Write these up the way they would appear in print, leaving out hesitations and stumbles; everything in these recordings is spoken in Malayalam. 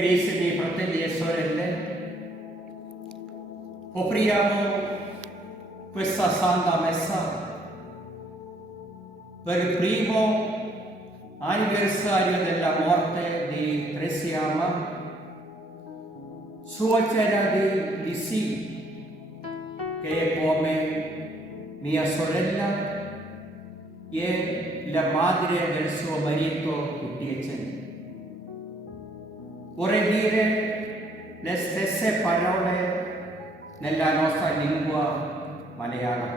Grazie dei fratelli e sorelle, offriamo questa Santa Messa per il primo anniversario della morte di Tresiama, suocera di Lisi, che è come mia sorella e la madre del suo marito Kuttiachen. Vorrei dire le stesse parole nella nostra lingua Malayalam.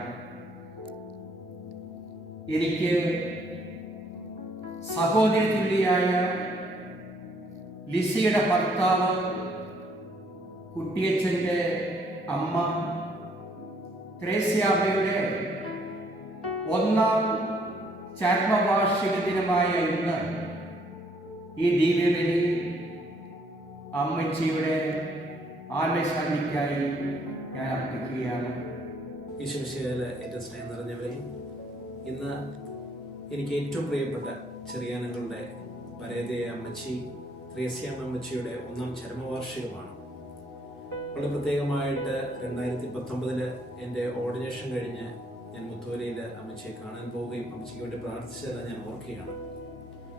എനിക്ക് സഹോദരി തുല്യയായ ലിസിയുടെ ഭർത്താവ് കുട്ടിയച്ചൻ്റെ അമ്മ ത്രേസ്യാമ്മയുടെ ഒന്നാം ചരമവാർഷിക ദിനമായ ഇന്ന് ഈ ദിവ്യബലി അമ്മച്ചിയുടെ ആത്മശാന്തിക്കായി ഞാൻ അർപ്പിക്കുകയാണ്. ഈശോമിശിഹായിലെ ഏറ്റവും സ്നേഹം നിറഞ്ഞവരെ, ഇന്ന് എനിക്ക് ഏറ്റവും പ്രിയപ്പെട്ട ചെറിയാനങ്ങളുടെ പരേതയായ അമ്മച്ചി ത്രേസ്യാമ്മ അമ്മച്ചിയുടെ ഒന്നാം ചരമവാർഷികമാണ്. വളരെ പ്രത്യേകമായിട്ട് 2019 എൻ്റെ ഓർഡിനേഷൻ കഴിഞ്ഞ് ഞാൻ മുത്തോലയിൽ അമ്മച്ചിയെ കാണാൻ പോവുകയും അമ്മച്ചിക്ക് വേണ്ടി പ്രാർത്ഥിച്ചതെല്ലാം ഞാൻ ഓർക്കുകയാണ്.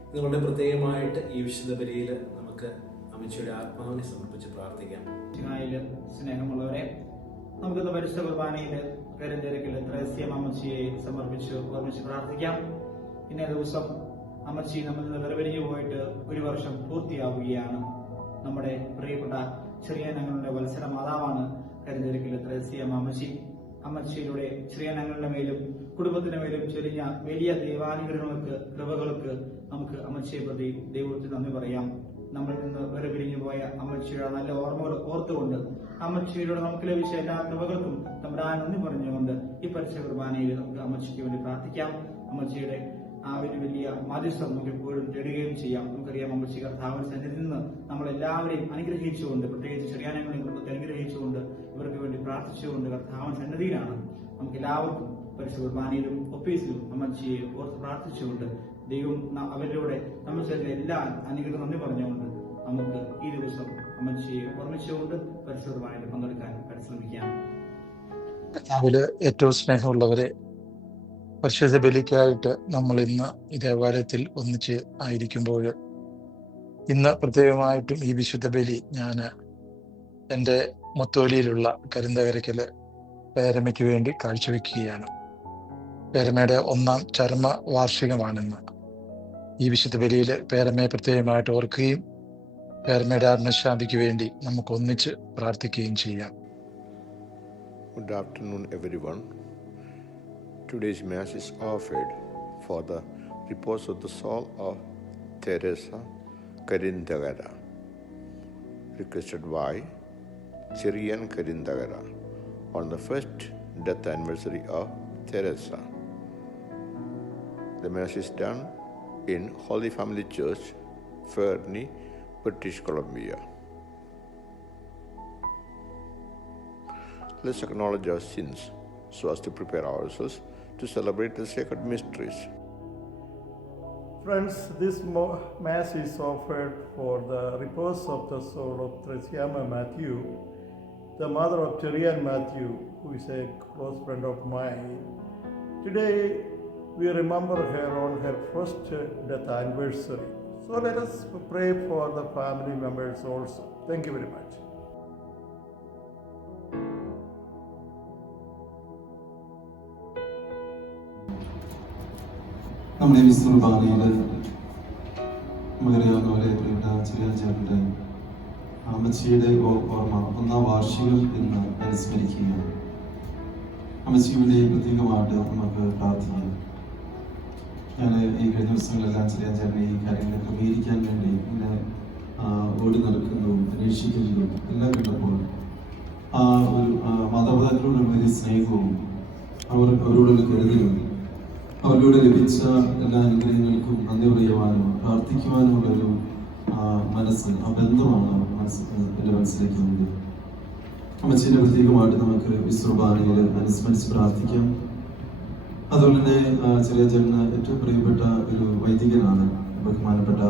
ഇത് വളരെ പ്രത്യേകമായിട്ട് ഈ വിശുദ്ധ ബലിയിൽ നമുക്ക് അമ്മച്ചിയുടെ ആത്മാവിനെ സമർപ്പിച്ച് പ്രാർത്ഥിക്കാം. സ്നേഹമുള്ളവരെ, നമുക്കിന്ന് പരിശുദ്ധ കുർബാനയിൽ കരിന്തിരക്കിൽ ത്രേസ്യാമ്മ അമ്മച്ചിയെ സമർപ്പിച്ച് ഓർമ്മിച്ച് പ്രാർത്ഥിക്കാം. ഇന്നേ ദിവസം അമ്മച്ചി നമ്മളിൽ നിന്ന് വേർപിരിഞ്ഞു പോയിട്ട് 1 വർഷം പൂർത്തിയാവുകയാണ്. നമ്മുടെ പ്രിയപ്പെട്ട ചെറിയാനങ്ങളുടെ വത്സര മാതാവാണ് കരിന്തിരക്കിൽ ത്രേസ്യാമ്മ അമ്മച്ചി. അമ്മച്ചിയിലൂടെ ചെറിയാനങ്ങളുടെ മേലും കുടുംബത്തിന്റെ മേലും ചൊരിഞ്ഞ വലിയ ദൈവാനുഗ്രഹങ്ങൾക്ക്, കൃപകൾക്ക് നമുക്ക് അമ്മച്ചിയെ പ്രതി ദൈവത്തിന് നന്ദി പറയാം. നമ്മളിൽ നിന്ന് വേർപിരിഞ്ഞു പോയ അമ്മച്ചിയുടെ നല്ല ഓർമ്മകൾ ഓർത്തുകൊണ്ട് അമ്മച്ചിയിലൂടെ നമുക്ക് ലഭിച്ച എല്ലാ കൃപകൾക്കും നമ്മുടെ നന്ദി പറഞ്ഞുകൊണ്ട് ഈ പരിശുദ്ധ കുർബാനയിൽ നമുക്ക് അമ്മച്ചിക്ക് വേണ്ടി പ്രാർത്ഥിക്കാം. അമ്മച്ചിയുടെ ആ ഒരു വലിയ മാധ്യസ്ഥം നമുക്ക് എപ്പോഴും തേടുകയും ചെയ്യാം. നമുക്കറിയാം, അമ്മച്ചി കർത്താവിന്റെ സന്നിധിയിൽ നിന്ന് നമ്മളെല്ലാവരെയും അനുഗ്രഹിച്ചുകൊണ്ട്, പ്രത്യേകിച്ച് ചെറിയാനങ്ങളെയും കുടുംബത്തെ അനുഗ്രഹിച്ചുകൊണ്ട് ഇവർക്ക് വേണ്ടി പ്രാർത്ഥിച്ചുകൊണ്ട് കർത്താവിന്റെ സന്നിധിയിലാണ്. നമുക്ക് എല്ലാവർക്കും പരിശുദ്ധ കുർബാനയിലും ഒപ്പീസിലും അമ്മച്ചിയെ ഓർത്ത് പ്രാർത്ഥിച്ചുകൊണ്ട് ദൈവം അവരിലൂടെ നമ്മൾ ചെയ്ത എല്ലാ അനുഗ്രഹം നന്ദി പറഞ്ഞുകൊണ്ട് നമുക്ക് ഈ ദിവസം അമ്മച്ചിയെ ഓർമ്മിച്ചുകൊണ്ട് പരിശുദ്ധ കുർബാനയിൽ പങ്കെടുക്കാൻ പരിശ്രമിക്കാം. കർത്താവില് ഏറ്റവും സ്നേഹമുള്ളവരെ, പരിശുദ്ധ ബലിക്കായിട്ട് നമ്മൾ ഇന്ന് ഈ ദേവാലയത്തിൽ ഒന്നിച്ച് ആയിരിക്കുമ്പോൾ ഇന്ന് പ്രത്യേകമായിട്ടും ഈ വിശുദ്ധ ബലി ഞാൻ എൻ്റെ മുത്തോലിയിലുള്ള കരിന്തകരയ്ക്കല് പേരമ്മയ്ക്ക് വേണ്ടി കാഴ്ചവെക്കുകയാണ്. പേരമ്മയുടെ ഒന്നാം ചരമ വാർഷികമാണിന്ന്. ഈ വിശുദ്ധ ബലിയിൽ പേരമ്മയെ പ്രത്യേകമായിട്ട് ഓർക്കുകയും പേരമ്മയുടെ ആത്മശാന്തിക്ക് വേണ്ടി നമുക്ക് ഒന്നിച്ച് പ്രാർത്ഥിക്കുകയും ചെയ്യാം. Good afternoon, everyone. Today's Mass is offered for the repose of the soul of Teresa Karindagara, requested by Cherian Karindagara on the first death anniversary of Teresa. The Mass is done in Holy Family Church, Fernie, British Columbia. Let's acknowledge our sins so as to prepare ourselves to celebrate the sacred mysteries. Friends, this Mass is offered for the repose of the soul of Tresiama Matthew, the mother of Cherian Matthew, who is a close friend of mine. Today, we remember her on her first death anniversary. So let us pray for the family members also. Thank you very much. നമ്മുടെ വിശുദ്ധ കുർബാനയിൽ നമുക്കറിയാവുന്നവരെ പ്രിയപ്പെട്ട ചെറിയ ചേട്ടൻ്റെ അമ്മച്ചിയുടെ ഓർമ്മ ഒന്നാം വാർഷികം ഇന്ന് അനുസ്മരിക്കുകയാണ്. അമ്മച്ചിക്ക് വേണ്ടി പ്രത്യേകമായിട്ട് നമുക്ക് പ്രാർത്ഥിക്കാം. ഞാൻ ഈ കഴിഞ്ഞ ദിവസങ്ങളെല്ലാം ചെറിയ ചേട്ടനെ ഈ കാര്യങ്ങൾ ക്രമീകരിക്കാൻ വേണ്ടി ഇങ്ങനെ ഓടി നടക്കുന്നതും അന്വേഷിക്കുന്നതും എല്ലാം കണ്ടപ്പോൾ ആ ഒരു മാതാപിതാക്കളോട് വലിയ സ്നേഹവും അവരോടൊരു കരുതലും അവരിലൂടെ ലഭിച്ച എല്ലാ അനുഗ്രഹങ്ങൾക്കും നന്ദി പറയുവാനും പ്രാർത്ഥിക്കുവാനുമുള്ളൊരു മനസ്സ്, ആ ബന്ധമാണ് എൻ്റെ മനസ്സിലേക്ക് വന്നത്. അമ്മച്ചീനെ പ്രത്യേകമായിട്ട് നമുക്ക് വിശ്വകുർബാനയിൽ അനുസ്മരിച്ച് പ്രാർത്ഥിക്കാം. അതുപോലെ തന്നെ ചെറിയ ചേട്ടന് ഏറ്റവും പ്രിയപ്പെട്ട ഒരു വൈദികനാണ് ബഹുമാനപ്പെട്ട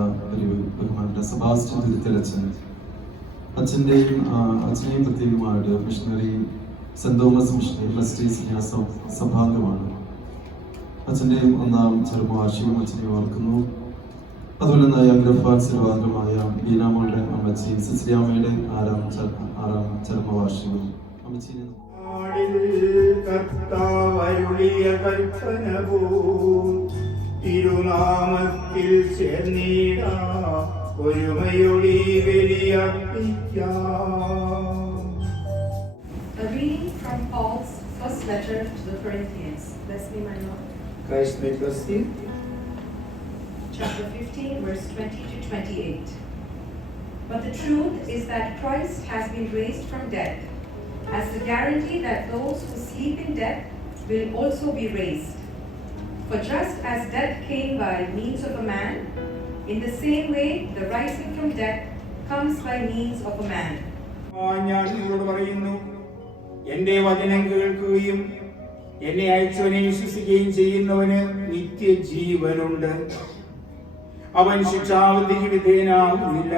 സെബാസ്റ്റ്യൻ തിരുത്തലച്ചൻ. അച്ഛനെയും പ്രത്യേകമായിട്ട് മിഷണറി സെന്റ് തോമസ് മിഷണറി മസ്റ്റേഴ്സ് സഭാംഗമാണ്. അച്ഛൻ്റെ 1ാം ചരമവാർഷികം അച്ഛനെ ഓർക്കുന്നു. അതുപോലെ തന്നെ യഗ്രഫാൻ സഭാംഗമായ ബീനാമോളുടെ അമ്മച്ചിയും സിസിലിയാമ്മയുടെ 6ാം ചരമവാർഷികം അമ്മച്ചിനെ തിരുനാമത്തിൽ ചേർന്നിട ഒരുമയൊടി ബലിയർപ്പിക്കാം. A reading from Paul's first letter to the Corinthians. Bless me, my Lord. Christ may bless you. Chapter 15, verse 20 to 28. But the truth is that Christ has been raised from death, as the guarantee that those who sleep in death will also be raised. For just as death came by means of a man, in the same way the rising from death comes by means of a man. ഞാൻ നിങ്ങളോട് പറയുന്നു, എന്റെ വചനം കേൾക്കുകയും എന്നെ അയച്ചവനെ വിശ്വസിക്കുകയും ചെയ്യുന്നവന് നിത്യജീവനുണ്ട്. അവൻ ശിക്ഷാവിധിക്ക് വിധേയനാകുന്നില്ല.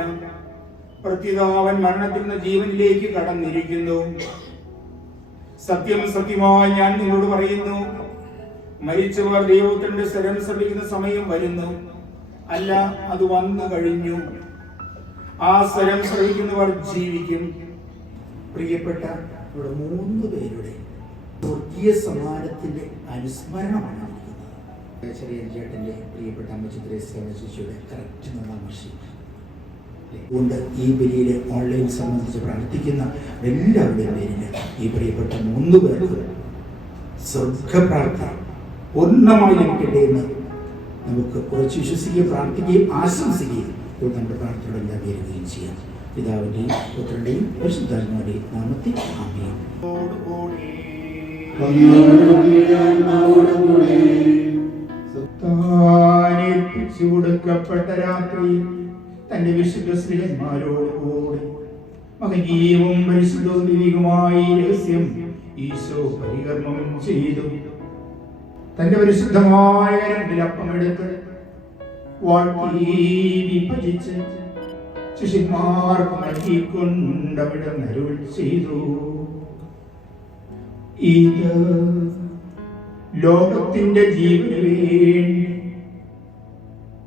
പ്രത്യുത അവൻ മരണത്തിൽ നിന്ന് ജീവനിലേക്ക് കടന്നിരിക്കുന്നു. സത്യം സത്യമായി ഞാൻ നിങ്ങളോട് പറയുന്നു, മരിച്ചവർ ദൈവത്തിന്റെ സ്വരം ശ്രവിക്കുന്ന സമയം വരുന്നു, അല്ല അത് വന്നു കഴിഞ്ഞു. ആ സ്വരം ശ്രവിക്കുന്നവർ ജീവിക്കും. പ്രിയപ്പെട്ട ഇവിടെ 3 പേരുടെ സ്വർഗീയ സമ്മാനത്തിന്റെ അനുസ്മരണമാണ് ഇരിക്കുന്നത്. ചെറിയ ചേട്ടന്റെ പ്രിയപ്പെട്ട അമ്മച്ചി ത്രേസ്യ ശിശുയുടെ കറക്റ്റ് 4ാം വർഷം കൊണ്ട് ഈ ബലിയിൽ ഓൺലൈൻ സംബന്ധിച്ച് പ്രാർത്ഥിക്കുന്ന എല്ലാവരുടെയും പേരിൽ ഈ പ്രിയപ്പെട്ട 3 പേർക്ക് സ്വർഗപ്രാർത്ഥന പൂർണ്ണമായി ലഭിക്കട്ടെ എന്ന് നമുക്ക് കുറച്ച് വിശ്വസിക്കുകയും പ്രാർത്ഥിക്കുകയും ആശംസിക്കുകയും നമ്മുടെ പ്രാർത്ഥനകളെല്ലാം പേരുകയും ചെയ്യാം. പിതാവിൻ്റെയും പുത്രൻ്റെയും പരിശുദ്ധാത്മാവിൻ്റെയും നാമത്തിൽ ആമേൻ. ഏൽപ്പിച്ചു കൊടുക്കപ്പെട്ട രാത്രിയിൽ തന്റെ വിശുദ്ധ സ്ത്രീയന്മാരോടുകൂടി മഹനീയവും പരിശുദ്ധവും ദൈവികമായ രഹസ്യം ഈശോ പരികർമ്മം ചെയ്തു. തന്റെ പരിശുദ്ധമായ കരങ്ങളിൽ അപ്പമെടുത്ത് വാഴ്ത്തി വിഭജിച്ച് ശിഷ്യന്മാർക്ക് നൽകിക്കൊണ്ടവിടെ അരുൾ ചെയ്തു. ഇത് ലോകത്തിന്റെ ജീവന് വേണ്ടി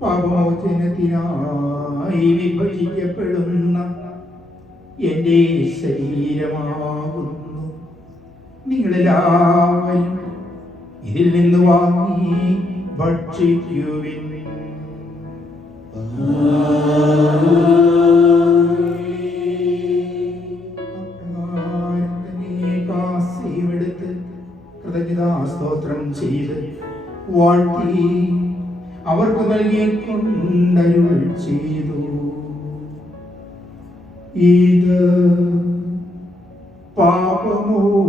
പാപമോചനത്തിനായി വിഭജിക്കപ്പെടുന്ന എന്റെ ശരീരമാകുന്നു. നിങ്ങളെല്ലാവരും ഇതിൽ നിന്ന് വാങ്ങി ഭക്ഷിക്കുവിൻ. കാസിയെടുത്ത് കൃതജ്ഞതാസ്തോത്രം ചെയ്ത് വാഴ്ത്തി അവർക്ക് നൽകിക്കൊണ്ടരുൾ ചെയ്തു. ഇത് പാപമോചനത്തിനായി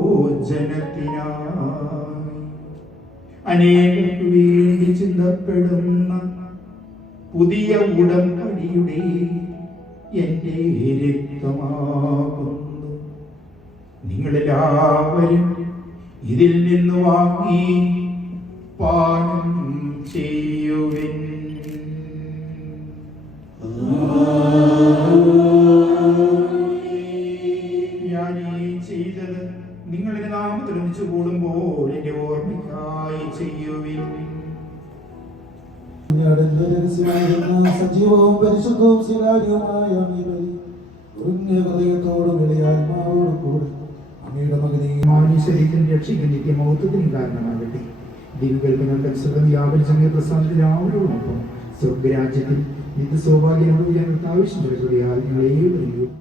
അനേകർക്ക് വേണ്ടി ചിന്തപ്പെടുന്ന പുതിയ ഉടമ്പടിയുടെ എന്റെ രക്തമാകുന്നു. നിങ്ങളെല്ലാവരും ഇതിൽ നിന്ന് വാങ്ങി പാനം ചെയ്യുവിൻ. ഞാൻ ഈ ചെയ്തത് നിങ്ങളുടെ നാമത്തിൽ ഒന്നിച്ചു കൂടുമ്പോൾ എന്റെ ഓർമ്മയ്ക്കായി ചെയ്യുവിൻ. സജീവവും പരിശുദ്ധവും സ്വീകാര്യവുമായ ഹൃദയത്തോടും ആത്മാവോടും കൂടെ അങ്ങയുടെ മകനെ മാനുഷരീരം രക്ഷിക്കുന്ന നിത്യമഹത്വത്തിന് കാരണമാകട്ടെ. ദിവ്യകൽപ്പനകൾക്കനുസൃതം വ്യാപരിച്ചങ്ങേ പ്രസാദത്തിൽ ആവരോടൊപ്പം സ്വർഗരാജ്യത്തിൽ നിത്യ സൗഭാഗ്യനോട് ഞങ്ങൾക്ക് ആവശ്യമുള്ള കൂടിയാൽ ഞങ്ങളെ വരികയും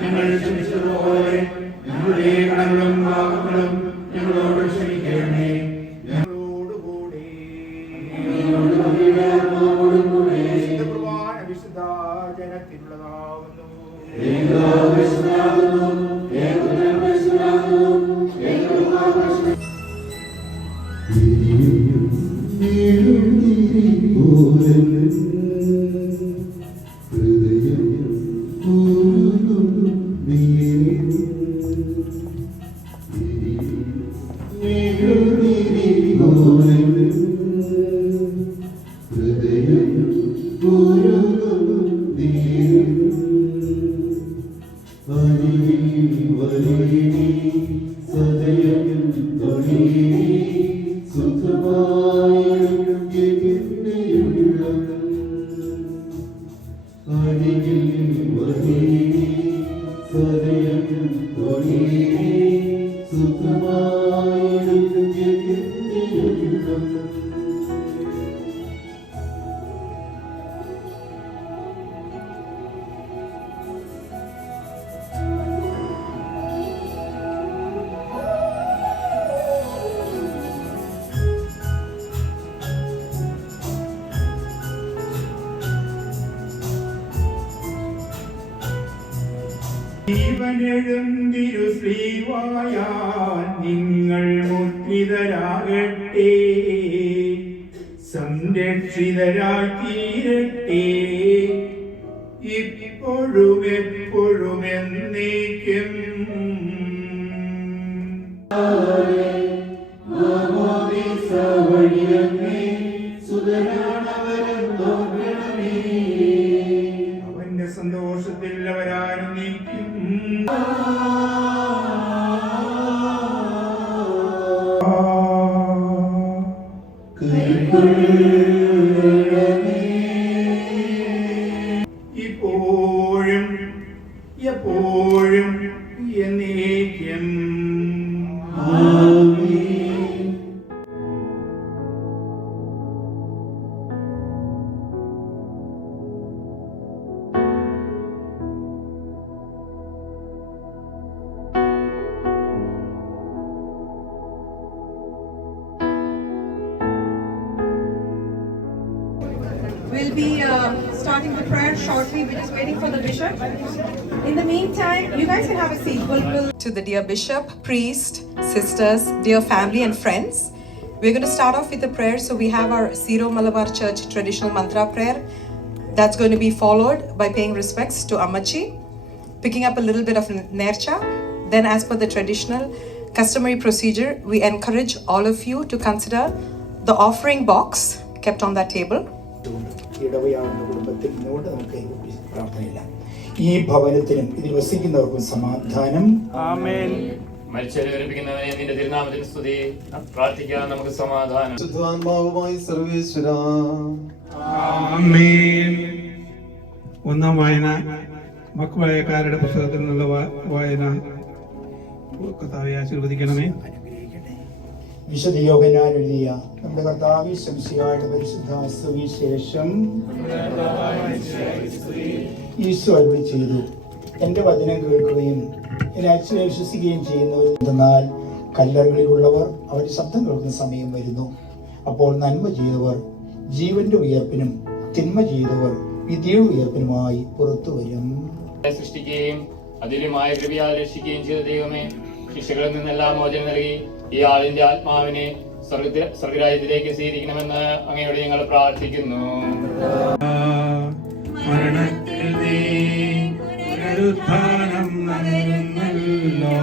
ഞങ്ങൾ ക്ഷമിച്ചതുപോലെ ഞങ്ങളുടെ കടങ്ങളും പാപങ്ങളും ഞങ്ങളോട് ക്ഷമിക്കണമേ. ഞങ്ങളോടുകൂടെ വിശുദ്ധ ജനത്തിലുള്ളതാവുന്നു. ഹൃദയം ജീവനെഴും തിരുശ്രീവായാൽ നിങ്ങൾ മുദ്രിതരാകട്ടെ, സംരക്ഷിതരായി തീരട്ടെ, ഇപ്പോഴും എപ്പോഴും എന്നേക്കും. അവന്റെ സന്തോഷത്തിൽ അവരാനന്ദിക്കും. ഇപ്പോഴും എപ്പോഴും എന്നേക്കും. We'll be starting the prayer shortly. We're just waiting for the bishop. In the meantime, you guys can have a seat. To the dear bishop, priest, sisters, dear family and friends, we're going to start off with a prayer. So we have our Syro Malabar Church traditional mantra prayer. That's going to be followed by paying respects to Ammachi, picking up a little bit of Nercha. Then, as per the traditional customary procedure, we encourage all of you to consider the offering box kept on that table. ഇടവയാവുന്ന കുടുംബത്തിൽ നിന്നുകൊണ്ട് നമുക്ക് പ്രാർത്ഥനയില്ല. ഈ ഭവനത്തിനും ഇതിൽ വസിക്കുന്നവർക്കും സമാധാനം. മരിച്ചവരെ നിന്റെ തിരുനാമത്തിൽ സ്തുതി. പ്രാർത്ഥിക്കാൻ നമുക്ക് സമാധാനം. ശുദ്ധാത്മാവുമായി സർവേശ്വര. ഒന്നാം വായന മക്വായക്കാരുടെ പുസ്തകത്തിൽ നിന്നുള്ള വായന കർത്താവേ ആശീർവദിക്കണമേ. വിശുദ്ധ യോഹന്നാൻ എഴുതിയ നമ്മുടെ കർത്താവ് ശംസിയായുടെ പരിശുദ്ധ സുവിശേഷം. ഈശോ അരുളി ചെയ്തു, എൻ്റെ വചനം കേൾക്കുകയും എന്നെ അച്ഛനെ വിശ്വസിക്കുകയും ചെയ്യുന്നവരെന്നാൽ കല്ലറുകളിലുള്ളവർ അവർ ശബ്ദം കേൾക്കുന്ന സമയം വരുന്നു. അപ്പോൾ നന്മ ചെയ്തവർ ജീവന്റെ ഉയർപ്പിനും തിന്മ ചെയ്തവർ വിധിയുടെ ഉയർപ്പിനുമായി പുറത്തു വരും. സൃഷ്ടിക്കുകയും അതിലുമായ കൃപയാൽ രക്ഷിക്കുകയും ചെയ്ത ദൈവമേ, ശിക്ഷകളിൽ നിന്നെല്ലാം മോചനം നൽകി ഈ ആളിന്റെ ആത്മാവിനെ സ്വർഗരാജ്യത്തിലേക്ക് സ്വീകരിക്കണമെന്ന് അങ്ങയോട് ഞങ്ങൾ പ്രാർത്ഥിക്കുന്നു. മരണത്തിൽ നീ പുനരുത്ഥാനം നൽകുന്നല്ലോ,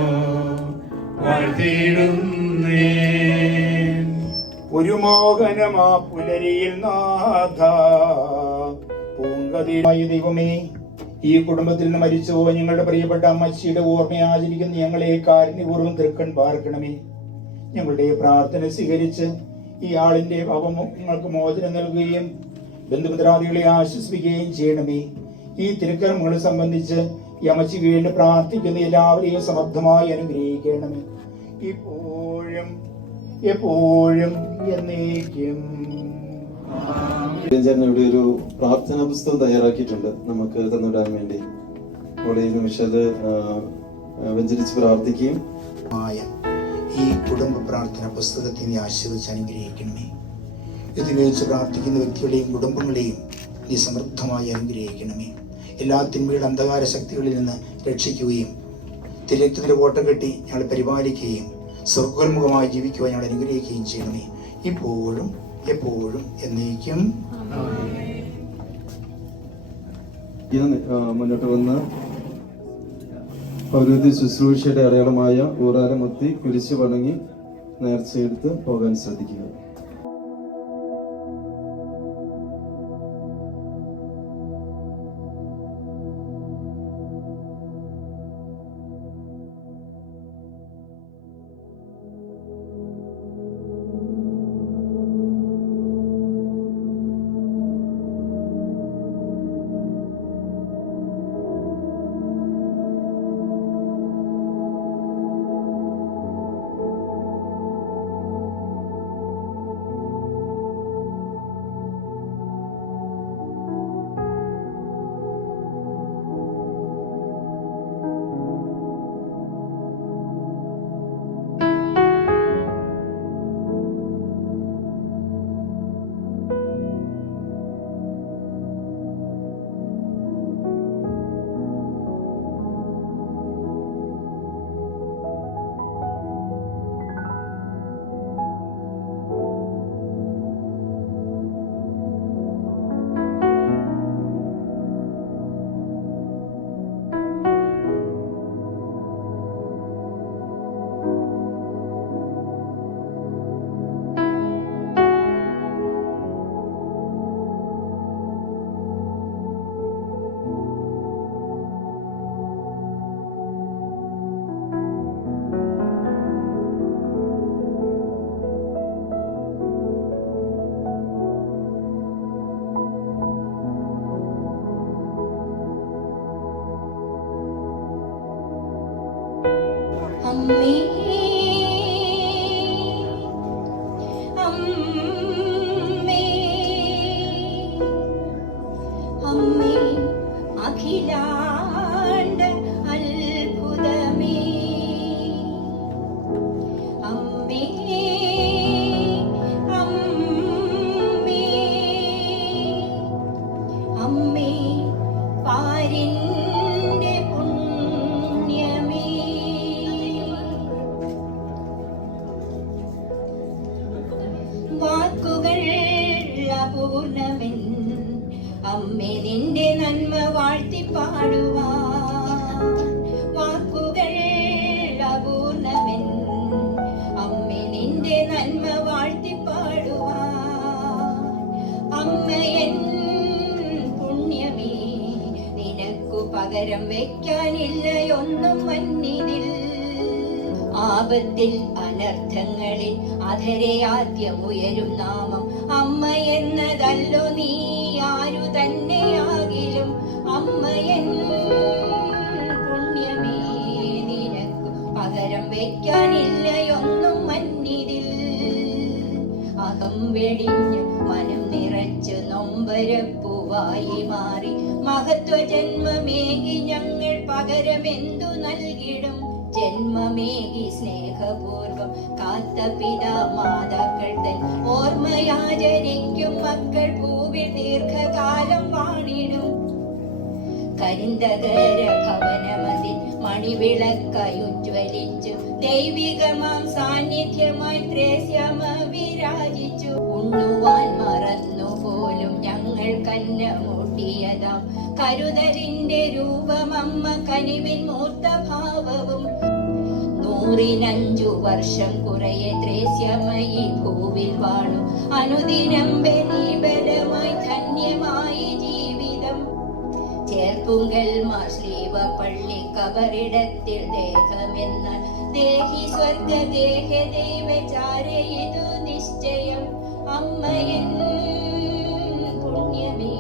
വാഴ്ത്തിയിടുന്നേ. ഒരു മോഹനമാ പുലരിയിൽ നാഥ പൂങ്കതിയായ ദൈവമേ, ഈ കുടുംബത്തിൽ നിന്ന് മരിച്ചുപോയ ഞങ്ങളുടെ പ്രിയപ്പെട്ട അമ്മച്ചിയുടെ ഓർമ്മ ആചരിക്കുന്ന ഞങ്ങളെ കാരുണ്യപൂർവ്വം തൃക്കൺ പാർക്കണമേ. ഞങ്ങളുടെ പ്രാർത്ഥന സ്വീകരിച്ച് ഈ ആളിന്റെ പാപങ്ങൾക്ക് മോചനം നൽകുകയും ബന്ധുമിത്രാദികളെ ആശ്വസിപ്പിക്കുകയും ചെയ്യണമേ. ഈ തിരുക്കർമ്മങ്ങളെ സംബന്ധിച്ച് ഈ അമ്മച്ചിക്ക് വേണ്ടി പ്രാർത്ഥിക്കുന്ന എല്ലാവരെയും സമർത്ഥമായി അനുഗ്രഹിക്കണമേ, ഇപ്പോഴും എപ്പോഴും എന്നേക്കും. ഇവിടെ ഒരു പ്രാർത്ഥനാ പുസ്തകം തയ്യാറാക്കിയിട്ടുണ്ട് നമുക്ക് തന്നിടാൻ വേണ്ടി. അവിടെ ഈ നിമിഷം അത് വ്യഞ്ചരിച്ച് പ്രാർത്ഥിക്കുകയും ഈ കുടുംബ പ്രാർത്ഥന പുസ്തകത്തെ നീ ആശീർവദിച്ച് അനുഗ്രഹിക്കണമേ. ഇതിൽ വെച്ച് പ്രാർത്ഥിക്കുന്ന വ്യക്തികളെയും കുടുംബങ്ങളെയും നീ സമൃദ്ധമായി അനുഗ്രഹിക്കണമേ. എല്ലാ തിന്മയുടെ അന്ധകാര ശക്തികളിൽ നിന്ന് രക്ഷിക്കുകയും തിരക്കത്തിന്റെ കോട്ട കെട്ടി ഞങ്ങളെ പരിപാലിക്കുകയും സ്വർഗോന്മുഖമായി ജീവിക്കുവാൻ ഞങ്ങളെ അനുഗ്രഹിക്കുകയും ചെയ്യണമേ, ഇപ്പോഴും എപ്പോഴും എന്നേക്കും. മുന്നോട്ട് വന്ന് പൗരോഹിത്യ ശുശ്രൂഷയുടെ അടയാളമായ ഊറാരമൊത്തി കുരിശ് വണങ്ങി നേർച്ചയെടുത്ത് പോകാൻ ശ്രദ്ധിക്കുക. അമ്മേ അമ്മേ അമ്മേ അഖിലാണ്ട അത്ഭുതമേ അമ്മേ അമ്മേ അമ്മേ പാരിന്റെ പുണ്യമേ വാക്കുകൾ അപൂർണമെൻ അമ്മേ നിന്റെ നന്മ വാഴ്ത്തി പാടുവാൻ വാക്കുകൾ അപൂർണമെൻ അമ്മേ നിന്റെ നന്മ വാഴ്ത്തി പാടുവാൻ അമ്മയൻ പുണ്യമേ നിനക്കു പകരം വെക്കാനില്ലയൊന്നും മന്നിതിൽ ആപത്തിൽ അനർത്ഥങ്ങളിൽ അധരെ ആദ്യം ഉയരും നാമം അമ്മ എന്നതല്ലോ നീ ആരു തന്നെയാകിലും അമ്മയൻ പുണ്യമേ നിനക്കു പകരം വെക്കാനില്ലയൊന്നും മന്നിതിൽ അകം വെടിഞ്ഞ് മനം നിറച്ച് നൊമ്പരപ്പൂവായി മാറി മഹത്വ ജന്മമേകി ഞങ്ങൾ പകരമെന്തു നൽകിടും ജന്മമേകി സ്നേഹപൂർവം കാത്ത പിതാ മാതാക്കൾ തൻ ഓർമ്മയാചരിക്കും മക്കൾ പൂവിൽ ദീർഘകാലം വാണിടും കരിന്തകര ഭവനമതിൽ മണിവിളക്കയുജ്വലിച്ചു ദൈവികമാം സാന്നിധ്യമായി ത്രേസ്യമ വിരാജിച്ചു ഉണ്ണുവാൻ മറന്നുപോലും ഞങ്ങൾ കന്നമൂട്ടിയതാം കരുതലിന്റെ രൂപമമ്മ കനിവിൻ മൂർത്തഭാവവും 105 വർഷം കുറയെ ത്രേസ്യമയി ഭൂവിൽ വാണു അനുദിനം ബലിബലമായി ധന്യമായി ജീവിതം ചേർപ്പുങ്കൽ മാശ്ലീവ പള്ളി കബറിടത്തിൽ ദേഹമെന്നാൽ ദേഹി സ്വർഗദേഹ ദൈവചാരെ ഇതു നിശ്ചയം അമ്മയൻ പുണ്യമേ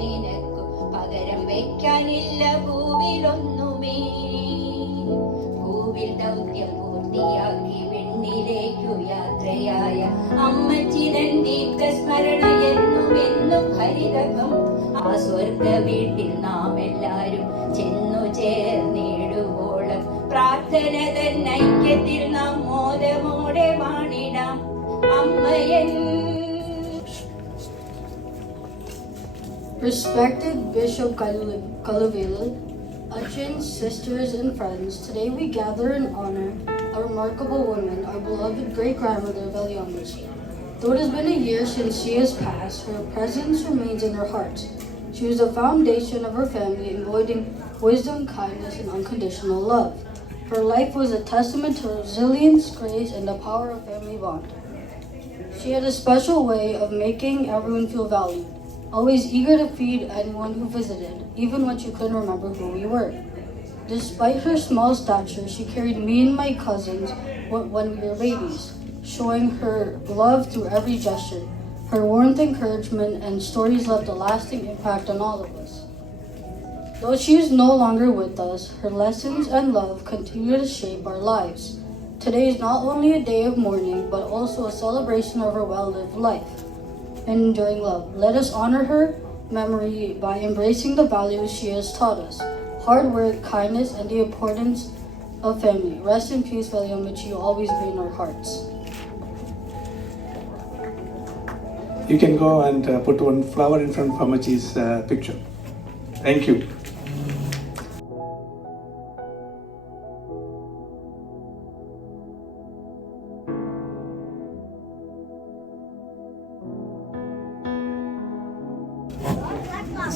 നിനക്കു പകരം വെക്കാനില്ല ഭൂവിലൊന്നുമേ ഭൂവിൽ ദൗത്യം പൂർത്തിയാക്കി വെണ്ണിലേക്കു യാത്രയായ അമ്മച്ചിതൻ ദീപ്തസ്മരണ എന്നും ഹരിതകം ആ സ്വർഗ വീട്ടിൽ നാം എല്ലാരും ചെന്നു ചേർന്നിടുവോളം പ്രാർത്ഥന തൻ ഐക്യത്തിൽ നാം മോദമോടെ വാണിടാം അമ്മയൻ. Respected Bishop Kaluvilu, Achins, sisters and friends, today we gather and honor a remarkable woman, our beloved great-grandmother Valiamachi. Though it has been a year since she has passed, her presence remains in our hearts. She was the foundation of her family, embodying wisdom, kindness, and unconditional love. Her life was a testament to resilience, grace, and the power of family bond. She had a special way of making everyone feel valued, always eager to feed anyone who visited, even when she couldn't remember who we were. Despite her small stature, she carried me and my cousins when we were babies, showing her love through every gesture. Her warmth, encouragement, and stories left a lasting impact on all of us. Though she is no longer with us, her lessons and love continue to shape our lives. Today is not only a day of mourning, but also a celebration of her well-lived life and enduring love. Let us honor her memory by embracing the values she has taught us: hard work, kindness, and the importance of family. Rest in peace, Valiamachi. You always be in our hearts. You can go and put one flower in front of Amachi's picture. Thank you.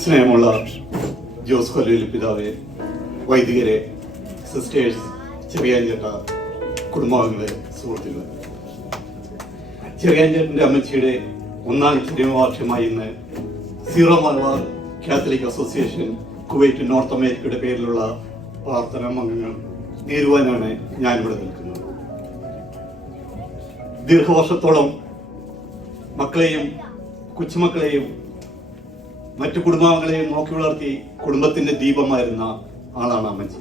സ്നേഹമുള്ള ജോസ് കൊല്ലൂരി പിതാവെ, വൈദികരെ, സിസ്റ്റേഴ്സ്, ചെറിയാഞ്ചേട്ട, കുടുംബാംഗങ്ങളെ, സുഹൃത്തുക്കളെ, ചെറിയാഞ്ചേട്ടൻ്റെ അമ്മച്ചിയുടെ 1ാം ചരമവാർഷികമായി ഇന്ന് zero Malabar Catholic association Kuwait north അമേരിക്കയുടെ പേരിലുള്ള പ്രാർത്ഥനാ അംഗങ്ങൾ നേരുവാനാണ് ഞാനിവിടെ നിൽക്കുന്നത്. ദീർഘവർഷത്തോളം മക്കളെയും കൊച്ചുമക്കളെയും മറ്റു കുടുംബാംഗങ്ങളെയും നോക്കി വളർത്തി കുടുംബത്തിന്റെ ദീപമായിരുന്ന ആളാണ് അമ്മച്ചി.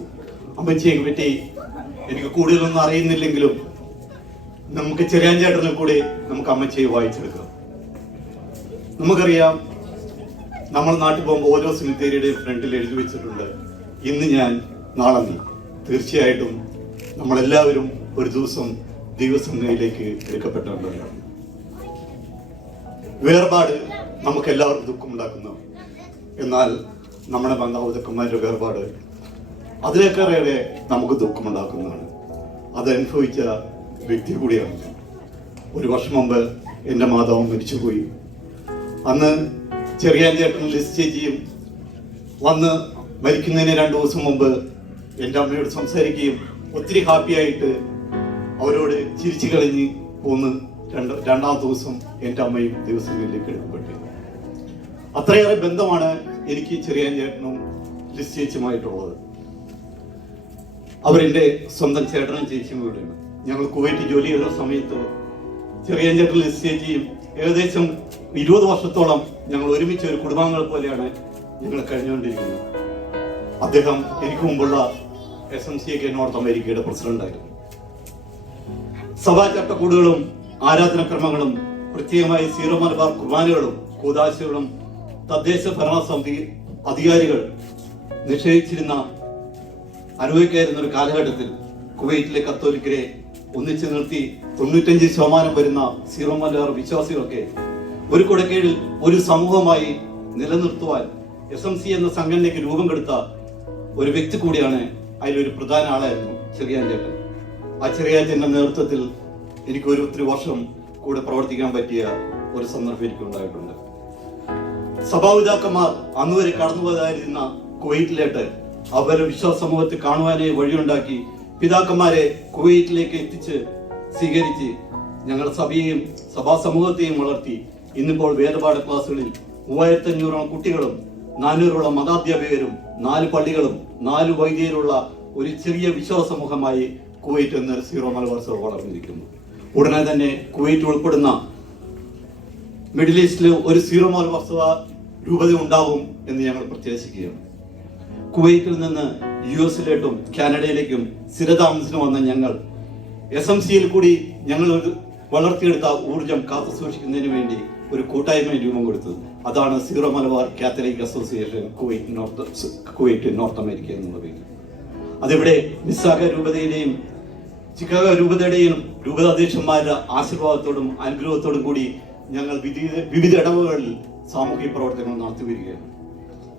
അമ്മച്ചിയെ പറ്റി എനിക്ക് കൂടുതലൊന്നും അറിയുന്നില്ലെങ്കിലും നമുക്ക് ചെറിയാൻ ചേട്ടനെ കൂടെ നമുക്ക് അമ്മച്ചിയെ വായിച്ചെടുക്കാം. നമുക്കറിയാം, നമ്മൾ നാട്ടിൽ പോകുമ്പോൾ ഓരോ സെമിത്തേരിയുടെയും ഫ്രണ്ടിൽ എഴുതി വെച്ചിട്ടുണ്ട്, ഇന്ന് ഞാൻ നാളെ നീ. തീർച്ചയായിട്ടും നമ്മളെല്ലാവരും ഒരു ദിവസം ദൈവസന്നിധിയിലേക്ക് എടുക്കപ്പെട്ടവരാണ്. വേർപാട് നമുക്ക് എല്ലാവർക്കും ദുഃഖമുണ്ടാക്കുന്നു. എന്നാൽ നമ്മുടെ മാതാപിതാക്കന്മാരുടെ വേർപാട് അതിനേക്കാളേറെ നമുക്ക് ദുഃഖമുണ്ടാക്കുന്നതാണ്. അതനുഭവിച്ച വ്യക്തി കൂടിയാണ്. ഒരു വർഷം മുമ്പ് എൻ്റെ മാതാവ് മരിച്ചുപോയി. അന്ന് ചെറിയാൻ ചേട്ടനും ലിസ് ചേച്ചിയും വന്ന് മരിക്കുന്നതിന് 2 ദിവസം മുമ്പ് എൻ്റെ അമ്മയോട് സംസാരിക്കുകയും ഒത്തിരി ഹാപ്പിയായിട്ട് അവരോട് ചിരിച്ചു കളഞ്ഞ് പോന്ന് 2ാം ദിവസം എൻ്റെ അമ്മയും ദിവസങ്ങളിലേക്ക് എടുക്കപ്പെട്ടു. അത്രയേറെ ബന്ധമാണ് എനിക്ക് ചെറിയാൻ ചേട്ടനും ലിസ് ചേച്ചിയുമായിട്ടുള്ളത്. അവരെൻ്റെ സ്വന്തം ചേട്ടനും ചേച്ചിയും കൂടെയാണ്. ഞങ്ങൾ കുവൈറ്റ് ജോലി ചെയ്യുന്ന സമയത്ത് ചെറിയാൻ ചേട്ടൻ ലിസ് ചേച്ചിയും ഏകദേശം 20 വർഷത്തോളം ഞങ്ങൾ ഒരുമിച്ച് ഒരു കുടുംബാംഗങ്ങളെ പോലെയാണ് ഞങ്ങൾ കഴിഞ്ഞുകൊണ്ടിരിക്കുന്നത്. അദ്ദേഹം എനിക്ക് മുമ്പുള്ള SMCA നോർത്ത് അമേരിക്കയുടെ പ്രസിഡന്റായിരുന്നു. സഭാ ചട്ടക്കൂടുകളും ആരാധനക്രമങ്ങളും പ്രത്യേകമായി സീറോ മലബാർ കുർബാനകളും കൂദാശകളും തദ്ദേശ ഭരണസമിതി അധികാരികൾ നിഷേധിച്ചിരുന്ന അനുഭവിക്കാതിരുന്ന ഒരു കാലഘട്ടത്തിൽ കുവൈറ്റിലെ കത്തോലിക്കരെ ഒന്നിച്ചു നിർത്തി 95% വരുന്ന സീറോ മലബാർ വിശ്വാസികളൊക്കെ ഒരു കുടക്കീഴിൽ ഒരു സമൂഹമായി നിലനിർത്തുവാൻ SMC എന്ന സംഘടനയ്ക്ക് രൂപം കൊടുത്ത ഒരു വ്യക്തി കൂടിയാണ്. അതിലൊരു പ്രധാന ആളായിരുന്നു ചെറിയാൻ ചേട്ടൻ. ആ ചെറിയാൻ ചേട്ടന്റെ നേതൃത്വത്തിൽ എനിക്ക് ഒത്തിരി വർഷം കൂടെ പ്രവർത്തിക്കാൻ പറ്റിയ ഒരു സന്ദർഭം എനിക്ക് ഉണ്ടായിട്ടുണ്ട്. സഭാപിതാക്കന്മാർ അന്നുവരെ കടന്നുപോയതായിരുന്ന കുവൈറ്റിലേക്ക് അവരുടെ വിശ്വാസ സമൂഹത്തെ കാണുവാനായി വഴിയുണ്ടാക്കി പിതാക്കന്മാരെ കുവൈറ്റിലേക്ക് എത്തിച്ച് സ്വീകരിച്ച് ഞങ്ങളുടെ സഭയെയും സഭാ സമൂഹത്തെയും വളർത്തി ഇന്നിപ്പോൾ വേദപാഠ ക്ലാസ്സുകളിൽ 3500 കുട്ടികളും 400 മതാധ്യാപകരും 4 പള്ളികളും 4 വൈദികരുള്ള ഒരു ചെറിയ വിശ്വാസ സമൂഹമായി കുവൈറ്റ് എന്ന സീറോ മലബാർ സഭ വളർന്നിരിക്കുന്നു. ഉടനെ തന്നെ കുവൈറ്റ് ഉൾപ്പെടുന്ന മിഡിൽ ഈസ്റ്റിൽ ഒരു സീറോ മലബാർ സഭ രൂപത ഉണ്ടാവും എന്ന് ഞങ്ങൾ പ്രത്യാശിക്കുകയാണ്. കുവൈറ്റിൽ നിന്ന് US കാനഡയിലേക്കും സ്ഥിരതാമസത്തിന് വന്ന ഞങ്ങൾ SMCയിൽ കൂടി ഞങ്ങൾ വളർത്തിയെടുത്ത ഊർജം കാത്തു സൂക്ഷിക്കുന്നതിന് വേണ്ടി ഒരു കൂട്ടായ്മ രൂപം കൊടുത്തത്. അതാണ് zero Malabar Catholic association Kuwait north America എന്നുള്ള പേര്. അതിവിടെ മിസ്സാഗ രൂപതയുടെയും ചിക്കാഗോ രൂപതയുടെയും രൂപതാധ്യക്ഷന്മാരുടെ ആശീർവാദത്തോടും അനുഗ്രഹത്തോടും കൂടി ഞങ്ങൾ വിവിധ ഇടവകളിൽ സാമൂഹിക പ്രവർത്തനങ്ങൾ നടത്തി വരികയാണ്.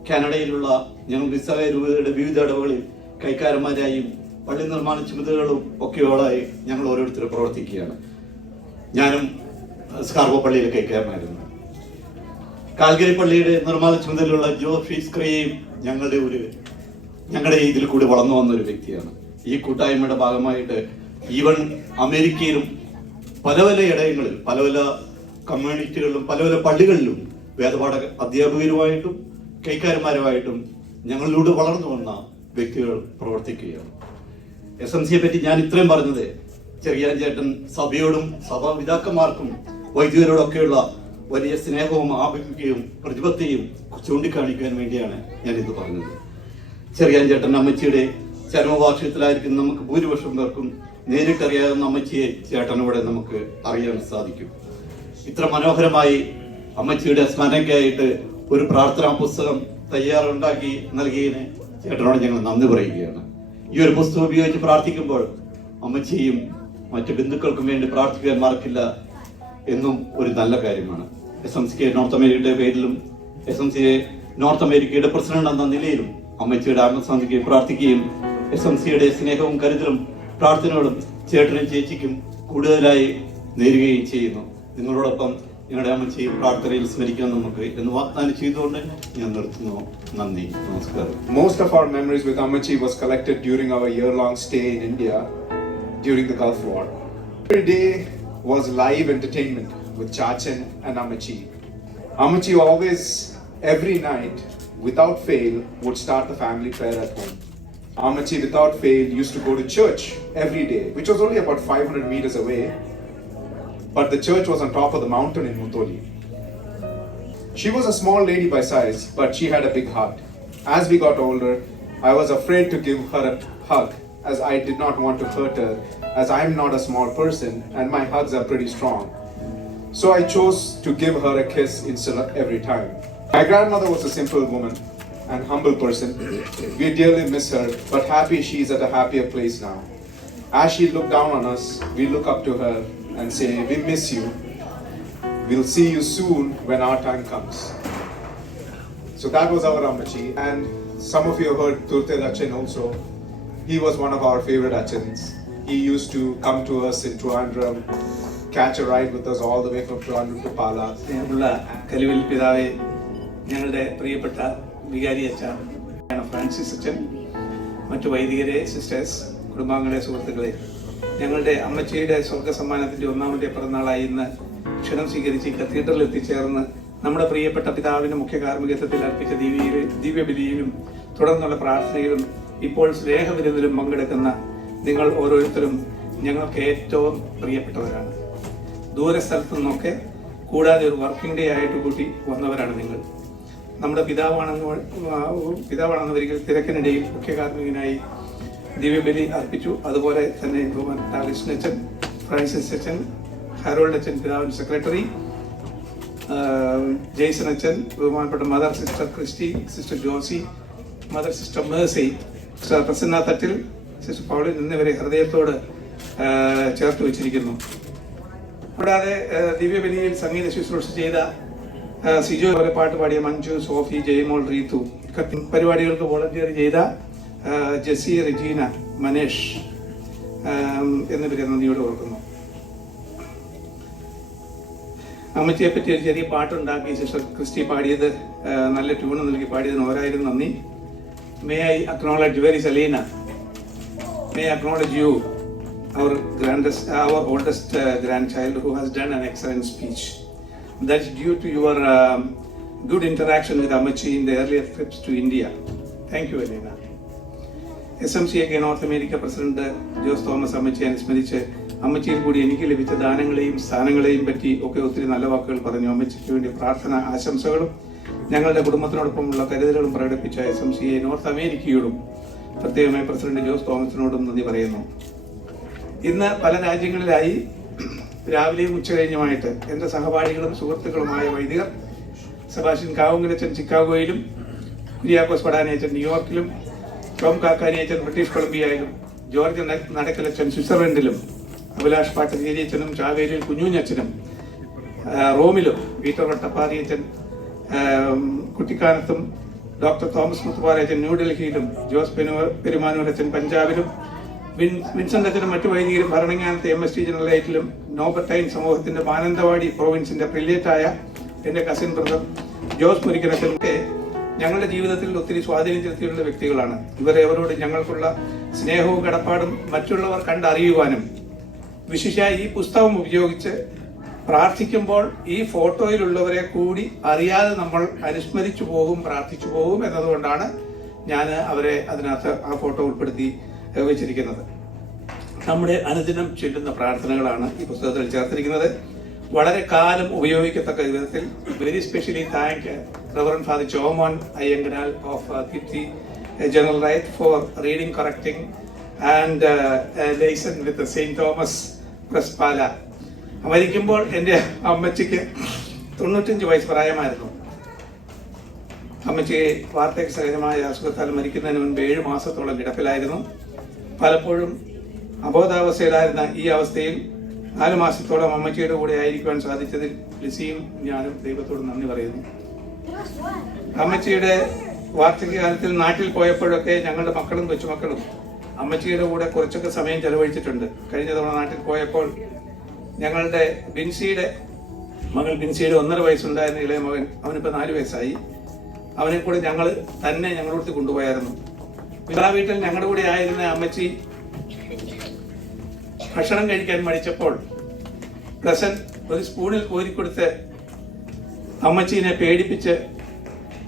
കാനഡയിലുള്ള ഞങ്ങൾ മിസ്സാഗ രൂപതയുടെ വിവിധ ഇടവകളിൽ കൈക്കാരന്മാരായും പള്ളി നിർമ്മാണ ചുമതലകളും ഒക്കെയോടായി ഞങ്ങൾ ഓരോരുത്തരും പ്രവർത്തിക്കുകയാണ്. ഞാനും സ്കാർബോ പള്ളിയിലെ കൈക്കാരനായിരുന്നു. കാൽഗരി പള്ളിയുടെ നിർമ്മാണ ചുമതലയുള്ള ജോ ഫീസ്ക്രയും ഞങ്ങളുടെ ഇതിൽ കൂടി വളർന്നു വന്ന ഒരു വ്യക്തിയാണ്. ഈ കൂട്ടായ്മയുടെ ഭാഗമായിട്ട് ഈവൻ അമേരിക്കയിലും പല പല ഇടങ്ങളിൽ പല പല കമ്മ്യൂണിറ്റികളിലും പല പല പള്ളികളിലും വേദപാഠ അധ്യാപകരുമായിട്ടും കൈക്കാരന്മാരുമായിട്ടും ഞങ്ങളിലൂടെ വളർന്നു വന്ന വ്യക്തികൾ പ്രവർത്തിക്കുകയാണ്. SMCയെ പറ്റി ഞാൻ ഇത്രയും പറഞ്ഞത് ചെറിയാൻ ചേട്ടൻ സഭയോടും സഭാപിതാക്കന്മാർക്കും വൈദികരോടൊക്കെയുള്ള വലിയ സ്നേഹവും ആഭിമുഖ്യവും പ്രതിബദ്ധതയും ചൂണ്ടിക്കാണിക്കാൻ വേണ്ടിയാണ് ഞാൻ ഇത് പറഞ്ഞത്. ചെറിയാൻ ചേട്ടൻ അമ്മച്ചിയുടെ ചരമവാർഷികത്തിലായിരിക്കും നമുക്ക് ഭൂരിപക്ഷം പേർക്കും നേരിട്ടറിയാവുന്ന അമ്മച്ചിയെ ചേട്ടനോടെ നമുക്ക് അറിയാൻ സാധിക്കും. ഇത്ര മനോഹരമായി അമ്മച്ചിയുടെ സ്മരണയ്ക്കായിട്ട് ഒരു പ്രാർത്ഥനാ പുസ്തകം തയ്യാറുണ്ടാക്കി നൽകിയതിന് ചേട്ടനോട് ഞങ്ങൾ നന്ദി പറയുകയാണ്. ഈ ഒരു പുസ്തകം ഉപയോഗിച്ച് പ്രാർത്ഥിക്കുമ്പോൾ അമ്മച്ചിയും മറ്റു ബന്ധുക്കൾക്കും വേണ്ടി പ്രാർത്ഥിക്കാൻ മറക്കില്ല എന്നും ഒരു നല്ല കാര്യമാണ്. SMCA നോർത്ത് അമേരിക്കയുടെ പേരിലും SMCA നോർത്ത് അമേരിക്കയുടെ പ്രസിഡന്റ് എന്ന നിലയിലും അമ്മച്ചിയുടെ ആത്മശാന്തിക്ക് പ്രാർത്ഥിക്കുകയും SMCയുടെ സ്നേഹവും കരുതലും പ്രാർത്ഥനകളും ചേട്ടനും ചേച്ചിക്കും കൂടുതലായി നേരുകയും ചെയ്യുന്നു. നിങ്ങളോടൊപ്പം ഞങ്ങളുടെ അമ്മച്ചിയെ പ്രാർത്ഥനയിൽ സ്മരിക്കാൻ നമുക്ക് എന്ന് വാഗ്ദാനം ചെയ്തുകൊണ്ട് ഞാൻ നിർത്തുന്നു. നന്ദി, നമസ്കാരം. Most of our memories with Ammachi was collected during our year-long stay in India during the Gulf War. Every day was live entertainment with Chachan and Ammachi. Ammachi always, every night, without fail, would start the family prayer at home. Ammachi, without fail, used to go to church every day, which was only about 500 meters away, but the church was on top of the mountain in Mutholi. She was a small lady by size, but she had a big heart. As we got older, I was afraid to give her a hug as I did not want to hurt her, as I am not a small person and my hugs are pretty strong. So I chose to give her a kiss instead of every time. My grandmother was a simple woman and humble person. We dearly miss her, but happy she is at a happier place now. As she looked down on us, we look up to her and say, we miss you. We'll see you soon when our time comes. So that was our Ammachi. And some of you have heard Turte Achin also. He was one of our favorite Achins. He used to come to us in Trivandrum, catch a ride with us all the way from Trivandrum to Pala. സ്നേഹമുള്ള കലുവിൽ പിതാവെ, ഞങ്ങളുടെ പ്രിയപ്പെട്ട വികാരി അച്ഛ ഫ്രാൻസിസ് അച്ഛൻ, മറ്റു വൈദികരെ, സിസ്റ്റേഴ്സ്, കുടുംബാംഗങ്ങളെ, സുഹൃത്തുക്കളെ, ഞങ്ങളുടെ അമ്മച്ചിയുടെ സ്വർഗസമ്മാനത്തിൻ്റെ ഒന്നാമത്തെ പിറന്നാളായി ഇന്ന് ക്ഷണം സ്വീകരിച്ച് കത്തീഡ്രലിൽ എത്തിച്ചേർന്ന് നമ്മുടെ പ്രിയപ്പെട്ട പിതാവിൻ്റെ മുഖ്യ കാർമ്മികത്വത്തിൽ അർപ്പിച്ച ദിവ്യബലിയിലും തുടർന്നുള്ള പ്രാർത്ഥനയിലും ഇപ്പോൾ സ്നേഹവിരുന്നിലും പങ്കെടുക്കുന്ന നിങ്ങൾ ഓരോരുത്തരും ഞങ്ങൾക്ക് ഏറ്റവും പ്രിയപ്പെട്ടവരാണ്. ദൂരസ്ഥലത്തു നിന്നൊക്കെ കൂടാതെ ഒരു വർക്കിംഗ് ഡേ ആയിട്ട് കൂട്ടി വന്നവരാണ് നിങ്ങൾ. നമ്മുടെ പിതാവാണെന്നവരിൽ തിരക്കിനിടയിൽ മുഖ്യ കാർമ്മികനായി ദിവ്യബലി അർപ്പിച്ചു. അതുപോലെ തന്നെ ബഹുമാനപ്പെട്ട കൃഷ്ണച്ചൻ, ഫ്രാൻസിസ് അച്ഛൻ, ഹാരോൾഡ് അച്ഛൻ പിതാവിൻ്റെ സെക്രട്ടറി, ജെയ്സൺ അച്ഛൻ, ബഹുമാനപ്പെട്ട mother sister Christy, sister Josie, mother sister Mercy, sister Prasanna Thattil, sister Pauline എന്നിവരെ ഹൃദയത്തോട് ചേർത്ത് വെച്ചിരിക്കുന്നു. കൂടാതെ ദിവ്യബലിയിൽ സംഗീത ശുശ്രൂഷ ചെയ്ത സിജോ പോലെ പാട്ട് പാടിയ മഞ്ജു, സോഫി, ജയമോൾ, റീതു, പരിപാടികൾക്ക് വോളണ്ടിയർ ചെയ്ത ജെസി, റെജീന, മനേഷ് എന്നിവരെ നന്ദിയോട് ഓർക്കുന്നു. അമ്മച്ചിയെ പറ്റി ഒരു ചെറിയ പാട്ടുണ്ടാക്കി സിസ്റ്റർ ക്രിസ്റ്റി പാടിയത്, നല്ല ട്യൂണ് നൽകി പാടിയതിന് ഓരായിരം നന്ദി. May I acknowledge very Selena. May I acknowledge you, our oldest grandchild who has done an excellent speech. That's due to your good interaction with Ammachi in the earlier trips to India. Thank you, Elena. SMCA north America president Jose Thomas അമ്മച്ചിയെ അനുസ്മരിച്ച് അമ്മച്ചിയിൽ കൂടി എനിക്ക് ലഭിച്ച ദാനങ്ങളെയും സ്ഥാനങ്ങളെയും പറ്റി ഒക്കെ ഒത്തിരി നല്ല വാക്കുകൾ പറഞ്ഞു. അമ്മച്ചിക്ക് വേണ്ടി പ്രാർത്ഥന, ആശംസകളും ഞങ്ങളുടെ കുടുംബത്തിനോടൊപ്പമുള്ള കരുതലുകളും പ്രകടിപ്പിച്ച SMCA നോർത്ത് അമേരിക്കയോടും പ്രത്യേകമായി പ്രസിഡന്റ് ജോസ് തോമസിനോടും നന്ദി പറയുന്നു. ഇന്ന് പല രാജ്യങ്ങളിലായി രാവിലെയും ഉച്ചകഴിഞ്ഞുമായിട്ട് എൻ്റെ സഹപാഠികളും സുഹൃത്തുക്കളുമായ വൈദികർ സെബാസ്റ്റ്യൻ കാവുങ്കലച്ചൻ ചിക്കാഗോയിലും, കുര്യാക്കോസ് പടാനിയച്ചൻ ന്യൂയോർക്കിലും, ടോം കാക്കാനിയച്ചൻ ബ്രിട്ടീഷ് കൊളംബിയയിലും, ജോർജ് നടക്കലച്ചൻ സ്വിറ്റ്സർലൻഡിലും, അഭിലാഷ് പാട്ടശ്ശേരിയച്ചനും ചാവേരിയിൽ കുഞ്ഞുഞ്ഞച്ചനും റോമിലും, പീറ്റർ വട്ടപ്പാതിയച്ചൻ കുട്ടിക്കാനത്തും, ഡോക്ടർ തോമസ് മുത്തുപാറയച്ചൻ ന്യൂഡൽഹിയിലും, ജോസ് പെരുമാനൂരച്ചൻ പഞ്ചാബിലും, വിൻസെന്റ് അച്ഛനും മറ്റു വൈദികരും ഭരണങ്ങാനത്തെ MST ജനറലേറ്റിലും, നോബർട്ടൈൻ സമൂഹത്തിന്റെ മാനന്തവാടി പ്രൊവിൻസിന്റെ പ്രില്ലേറ്റായ എൻ്റെ കസിൻ ബ്രദർ ജോസ് മുരിക്കനച്ചനൊക്കെ ഞങ്ങളുടെ ജീവിതത്തിൽ ഒത്തിരി സ്വാധീനം ചെലുത്തിയുള്ള വ്യക്തികളാണ്. ഇവരവരോട് ഞങ്ങൾക്കുള്ള സ്നേഹവും കടപ്പാടും മറ്റുള്ളവർ കണ്ടറിയുവാനും, വിശിഷ്യ ഈ പുസ്തകം ഉപയോഗിച്ച് പ്രാർത്ഥിക്കുമ്പോൾ ഈ ഫോട്ടോയിലുള്ളവരെ കൂടി അറിയാതെ നമ്മൾ അനുസ്മരിച്ചു പോകും, പ്രാർത്ഥിച്ചു പോകും എന്നതുകൊണ്ടാണ് ഞാൻ അവരെ അതിനകത്ത് ആ ഫോട്ടോ ഉൾപ്പെടുത്തി വെച്ചിരിക്കുന്നത്. നമ്മുടെ അനുദിനം ചൊല്ലുന്ന പ്രാർത്ഥനകളാണ് ഈ പുസ്തകത്തിൽ ചേർത്തിരിക്കുന്നത്. വളരെ കാലം ഉപയോഗിക്കത്തക്ക വിധത്തിൽ very specially thank reverend father Jomon Ayyankanal of kitty general right for reading, correcting and liaison with saint Thomas press Pala. മരിക്കുമ്പോൾ എൻ്റെ അമ്മച്ചിക്ക് 95 വയസ്സ് പ്രായമായിരുന്നു. അമ്മച്ചി വാർദ്ധക്യ സഹജമായ അസുഖത്താൽ മരിക്കുന്നതിന് മുൻപ് 7 മാസത്തോളം കിടപ്പിലായിരുന്നു. പലപ്പോഴും അബോധാവസ്ഥയിലായിരുന്ന ഈ അവസ്ഥയിൽ 4 മാസത്തോളം അമ്മച്ചിയുടെ കൂടെ ആയിരിക്കുവാൻ സാധിച്ചതിൽ ലിസിയും ഞാനും ദൈവത്തോട് നന്ദി പറയുന്നു. അമ്മച്ചിയുടെ വാർദ്ധക്യകാലത്തിൽ നാട്ടിൽ പോയപ്പോഴൊക്കെ ഞങ്ങളുടെ മക്കളും കൊച്ചുമക്കളും അമ്മച്ചിയുടെ കൂടെ കുറച്ചൊക്കെ സമയം ചെലവഴിച്ചിട്ടുണ്ട്. കഴിഞ്ഞ തവണ നാട്ടിൽ പോയപ്പോൾ ഞങ്ങളുടെ ബിൻസിയുടെ മകൾ, ബിൻസിയുടെ 1.5 വയസ്സുണ്ടായിരുന്ന ഇളയ മകൻ, അവനിപ്പോൾ 4 വയസ്സായി. അവനെ കൂടെ ഞങ്ങൾ തന്നെ ഞങ്ങളോട് കൊണ്ടുപോയായിരുന്നു. വീട്ടിൽ ഞങ്ങളുടെ കൂടെ ആയിരുന്ന അമ്മച്ചി ഭക്ഷണം കഴിക്കാൻ മടിച്ചപ്പോൾ പ്രസൻ ഒരു സ്പൂണിൽ കോരിക്കൊടുത്ത് അമ്മച്ചീനെ പേടിപ്പിച്ച്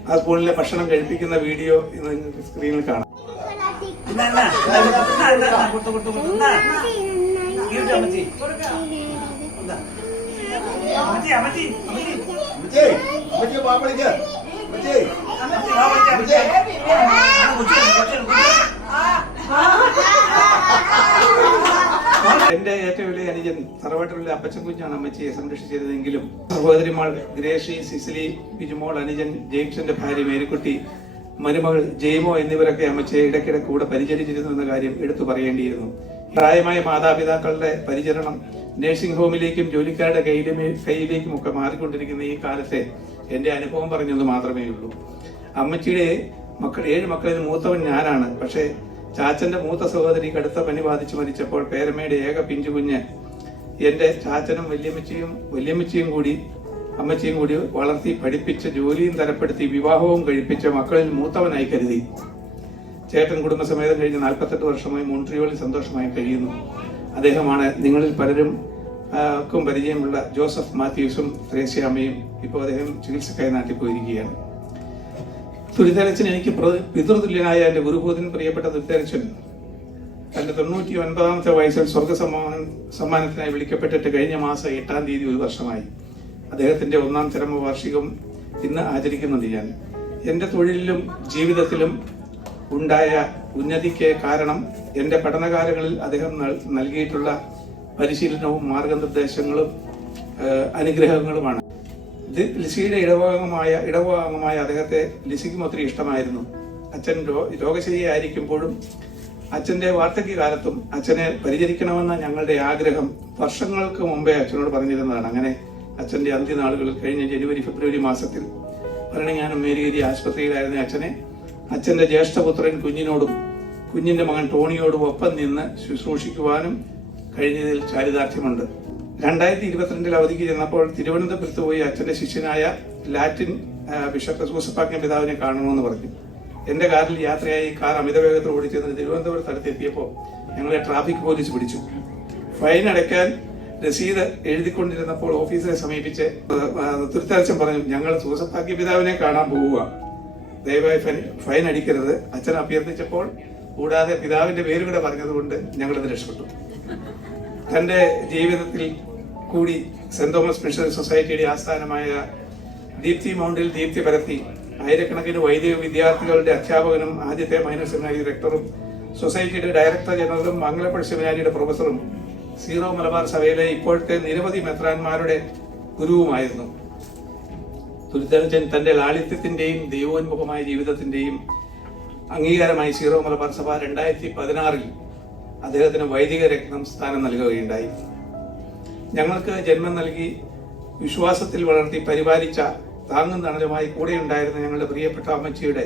ആ സ്പൂണിലെ ഭക്ഷണം കഴിപ്പിക്കുന്ന വീഡിയോ ഇന്ന് നിങ്ങൾക്ക് സ്ക്രീനിൽ കാണാം. അമ്മച്ചി എന്റെ ഏറ്റവും വലിയ അനുജൻ തറവാട്ടിലുള്ള അപ്പച്ചൻ കുഞ്ഞാണ് അമ്മച്ചിയെ സംരക്ഷിച്ചിരുന്നെങ്കിലും സഹോദരിമാൾ ഗ്രേഷി, സിസിലി, ബിജുമോൾ, അനുജൻ ജെയിംസിന്റെ ഭാര്യ മേരിക്കുട്ടി, മരുമകൾ ജെയ്മോ എന്നിവരൊക്കെ അമ്മച്ചിയെ ഇടയ്ക്കിടെ കൂടെ പരിചരിച്ചിരുന്നു എന്ന കാര്യം എടുത്തു പറയേണ്ടിയിരുന്നു. പ്രായമായ മാതാപിതാക്കളുടെ പരിചരണം നഴ്സിംഗ് ഹോമിലേക്കും ജോലിക്കാരുടെ കയ്യിലേക്കും ഒക്കെ മാറിക്കൊണ്ടിരിക്കുന്ന ഈ കാലത്തെ എന്റെ അനുഭവം പറഞ്ഞത് മാത്രമേ ഉള്ളൂ. അമ്മച്ചിയുടെ 7 മക്കളിൽ മൂത്തവൻ ഞാനാണ്. പക്ഷേ ചാച്ചന്റെ മൂത്ത സഹോദരി കടുത്ത പനി ബാധിച്ച് മരിച്ചപ്പോൾ പേരമ്മയുടെ ഏക പിഞ്ചുകുഞ്ഞ് എന്റെ ചാച്ചനും വല്യമ്മച്ചിയും കൂടി അമ്മച്ചിയും കൂടി വളർത്തി പഠിപ്പിച്ച് ജോലിയും തരപ്പെടുത്തി വിവാഹവും കഴിപ്പിച്ച മക്കളിൽ മൂത്തവനായി കരുതി. ചേട്ടൻ കുടുംബസമേതം കഴിഞ്ഞ് 48 വർഷമായി മോൺട്രിയോളിൽ സന്തോഷമായി കഴിയുന്നു. അദ്ദേഹമാണ് നിങ്ങളിൽ പലർക്കും പരിചയമുള്ള ജോസഫ് മാത്യൂസും ത്രേസ്യാമ്മയും. ഇപ്പോൾ അദ്ദേഹം ചികിത്സക്കായി നാട്ടിൽ പോയിരിക്കുകയാണ്. തുരിതരച്ചൻ എനിക്ക് പിതൃതുല്യനായ എന്റെ ഗുരുഭൂതൻ പ്രിയപ്പെട്ട തുരിതരച്ചൻ തന്റെ 99ാമത്തെ വയസ്സിൽ സ്വർഗ സമ്മാനത്തിനായി വിളിക്കപ്പെട്ടിട്ട് കഴിഞ്ഞ മാസം 8-ാം തീയതി 1 വർഷമായി. അദ്ദേഹത്തിന്റെ 1ാം ചരമവാർഷികം ഇന്ന് ആചരിക്കുന്നുണ്ട്. ഞാൻ എന്റെ തൊഴിലിലും ജീവിതത്തിലും ഉണ്ടായ ഉന്നതിക്ക് കാരണം എന്റെ പഠനകാലങ്ങളിൽ അദ്ദേഹം നൽകിയിട്ടുള്ള പരിശീലനവും മാർഗനിർദ്ദേശങ്ങളും അനുഗ്രഹങ്ങളുമാണ്. ലിസിയുടെ ഇടവകാംഗമായ അദ്ദേഹത്തെ ലിസിക്കും ഒത്തിരി ഇഷ്ടമായിരുന്നു. അച്ഛൻ രോഗശയ്യയായിരിക്കുമ്പോഴും അച്ഛന്റെ വാർദ്ധക്യകാലത്തും അച്ഛനെ പരിചരിക്കണമെന്ന ഞങ്ങളുടെ ആഗ്രഹം വർഷങ്ങൾക്ക് മുമ്പേ അച്ഛനോട് പറഞ്ഞിരുന്നതാണ്. അങ്ങനെ അച്ഛന്റെ അന്ത്യനാളുകളിൽ കഴിഞ്ഞ ജനുവരി ഫെബ്രുവരി മാസത്തിൽ ഭരണങ്ങാനം മേരിയേരി ആശുപത്രിയിലായിരുന്ന അച്ഛനെ അച്ഛന്റെ ജ്യേഷ്ഠപുത്രൻ കുഞ്ഞിനോടും കുഞ്ഞിന്റെ മകൻ ടോണിയോടും ഒപ്പം നിന്ന് ശുശ്രൂഷിക്കുവാനും കഴിഞ്ഞതിൽ ചാരിതാർത്ഥ്യമുണ്ട്. 2022 അവധിക്ക് ചെന്നപ്പോൾ തിരുവനന്തപുരത്ത് പോയി അച്ഛന്റെ ശിഷ്യനായ ലാറ്റിൻ ബിഷപ്പ് സൂസപ്പാക്യം പിതാവിനെ കാണണമെന്ന് പറഞ്ഞു. എന്റെ കാറിൽ യാത്രയായി കാർ അമിതവേഗത്തിൽ ഓടിച്ചെന്ന് തിരുവനന്തപുരത്ത് അടുത്തെത്തിയപ്പോൾ ഞങ്ങളെ ട്രാഫിക് പോലീസ് പിടിച്ചു. ഫൈൻ അടയ്ക്കാൻ രസീത് എഴുതിക്കൊണ്ടിരുന്നപ്പോൾ ഓഫീസറെ സമീപിച്ച് തുരുത്തരച്ചൻ പറഞ്ഞു, ഞങ്ങൾ സൂസപ്പാക്യ പിതാവിനെ കാണാൻ പോവുക, ദയവായി ഫൈൻ അടിക്കരുത്. അച്ഛൻ അഭ്യർത്ഥിച്ചപ്പോൾ കൂടാതെ പിതാവിന്റെ പേര് കൂടെ പറഞ്ഞതുകൊണ്ട് ഞങ്ങളത് രക്ഷപ്പെട്ടു. തന്റെ ജീവിതത്തിൽ കൂടി സെന്റ് തോമസ് മിഷണറി സൊസൈറ്റിയുടെ ആസ്ഥാനമായ ദീപ്തി മൗണ്ടിൽ ദീപ്തി പരത്തി ആയിരക്കണക്കിന് വൈദിക വിദ്യാർത്ഥികളുടെ അധ്യാപകനും ആദ്യത്തെ മൈനർ സെമിനാരി റെക്ടറും സൊസൈറ്റിയുടെ ഡയറക്ടർ ജനറലും മംഗലപ്പള്ളി സെമിനാരിയുടെ പ്രൊഫസറും സീറോ മലബാർ സഭയിലെ ഇപ്പോഴത്തെ നിരവധി മെത്രാന്മാരുടെ ഗുരുവുമായിരുന്നു. തുരുത്തരച്ചൻ തന്റെ ലാളിത്യത്തിന്റെയും ദൈവോന്മുഖമായ ജീവിതത്തിന്റെയും അംഗീകാരമായി സീറോ മലബാർ സഭ 2016 അദ്ദേഹത്തിന് വൈദിക രത്നം സ്ഥാനം നൽകുകയുണ്ടായി. ഞങ്ങൾക്ക് ജന്മം നൽകി വിശ്വാസത്തിൽ വളർത്തി പരിപാലിച്ച താങ്ങും തണലുമായി കൂടെയുണ്ടായിരുന്ന ഞങ്ങളുടെ പ്രിയപ്പെട്ട അമ്മച്ചിയുടെ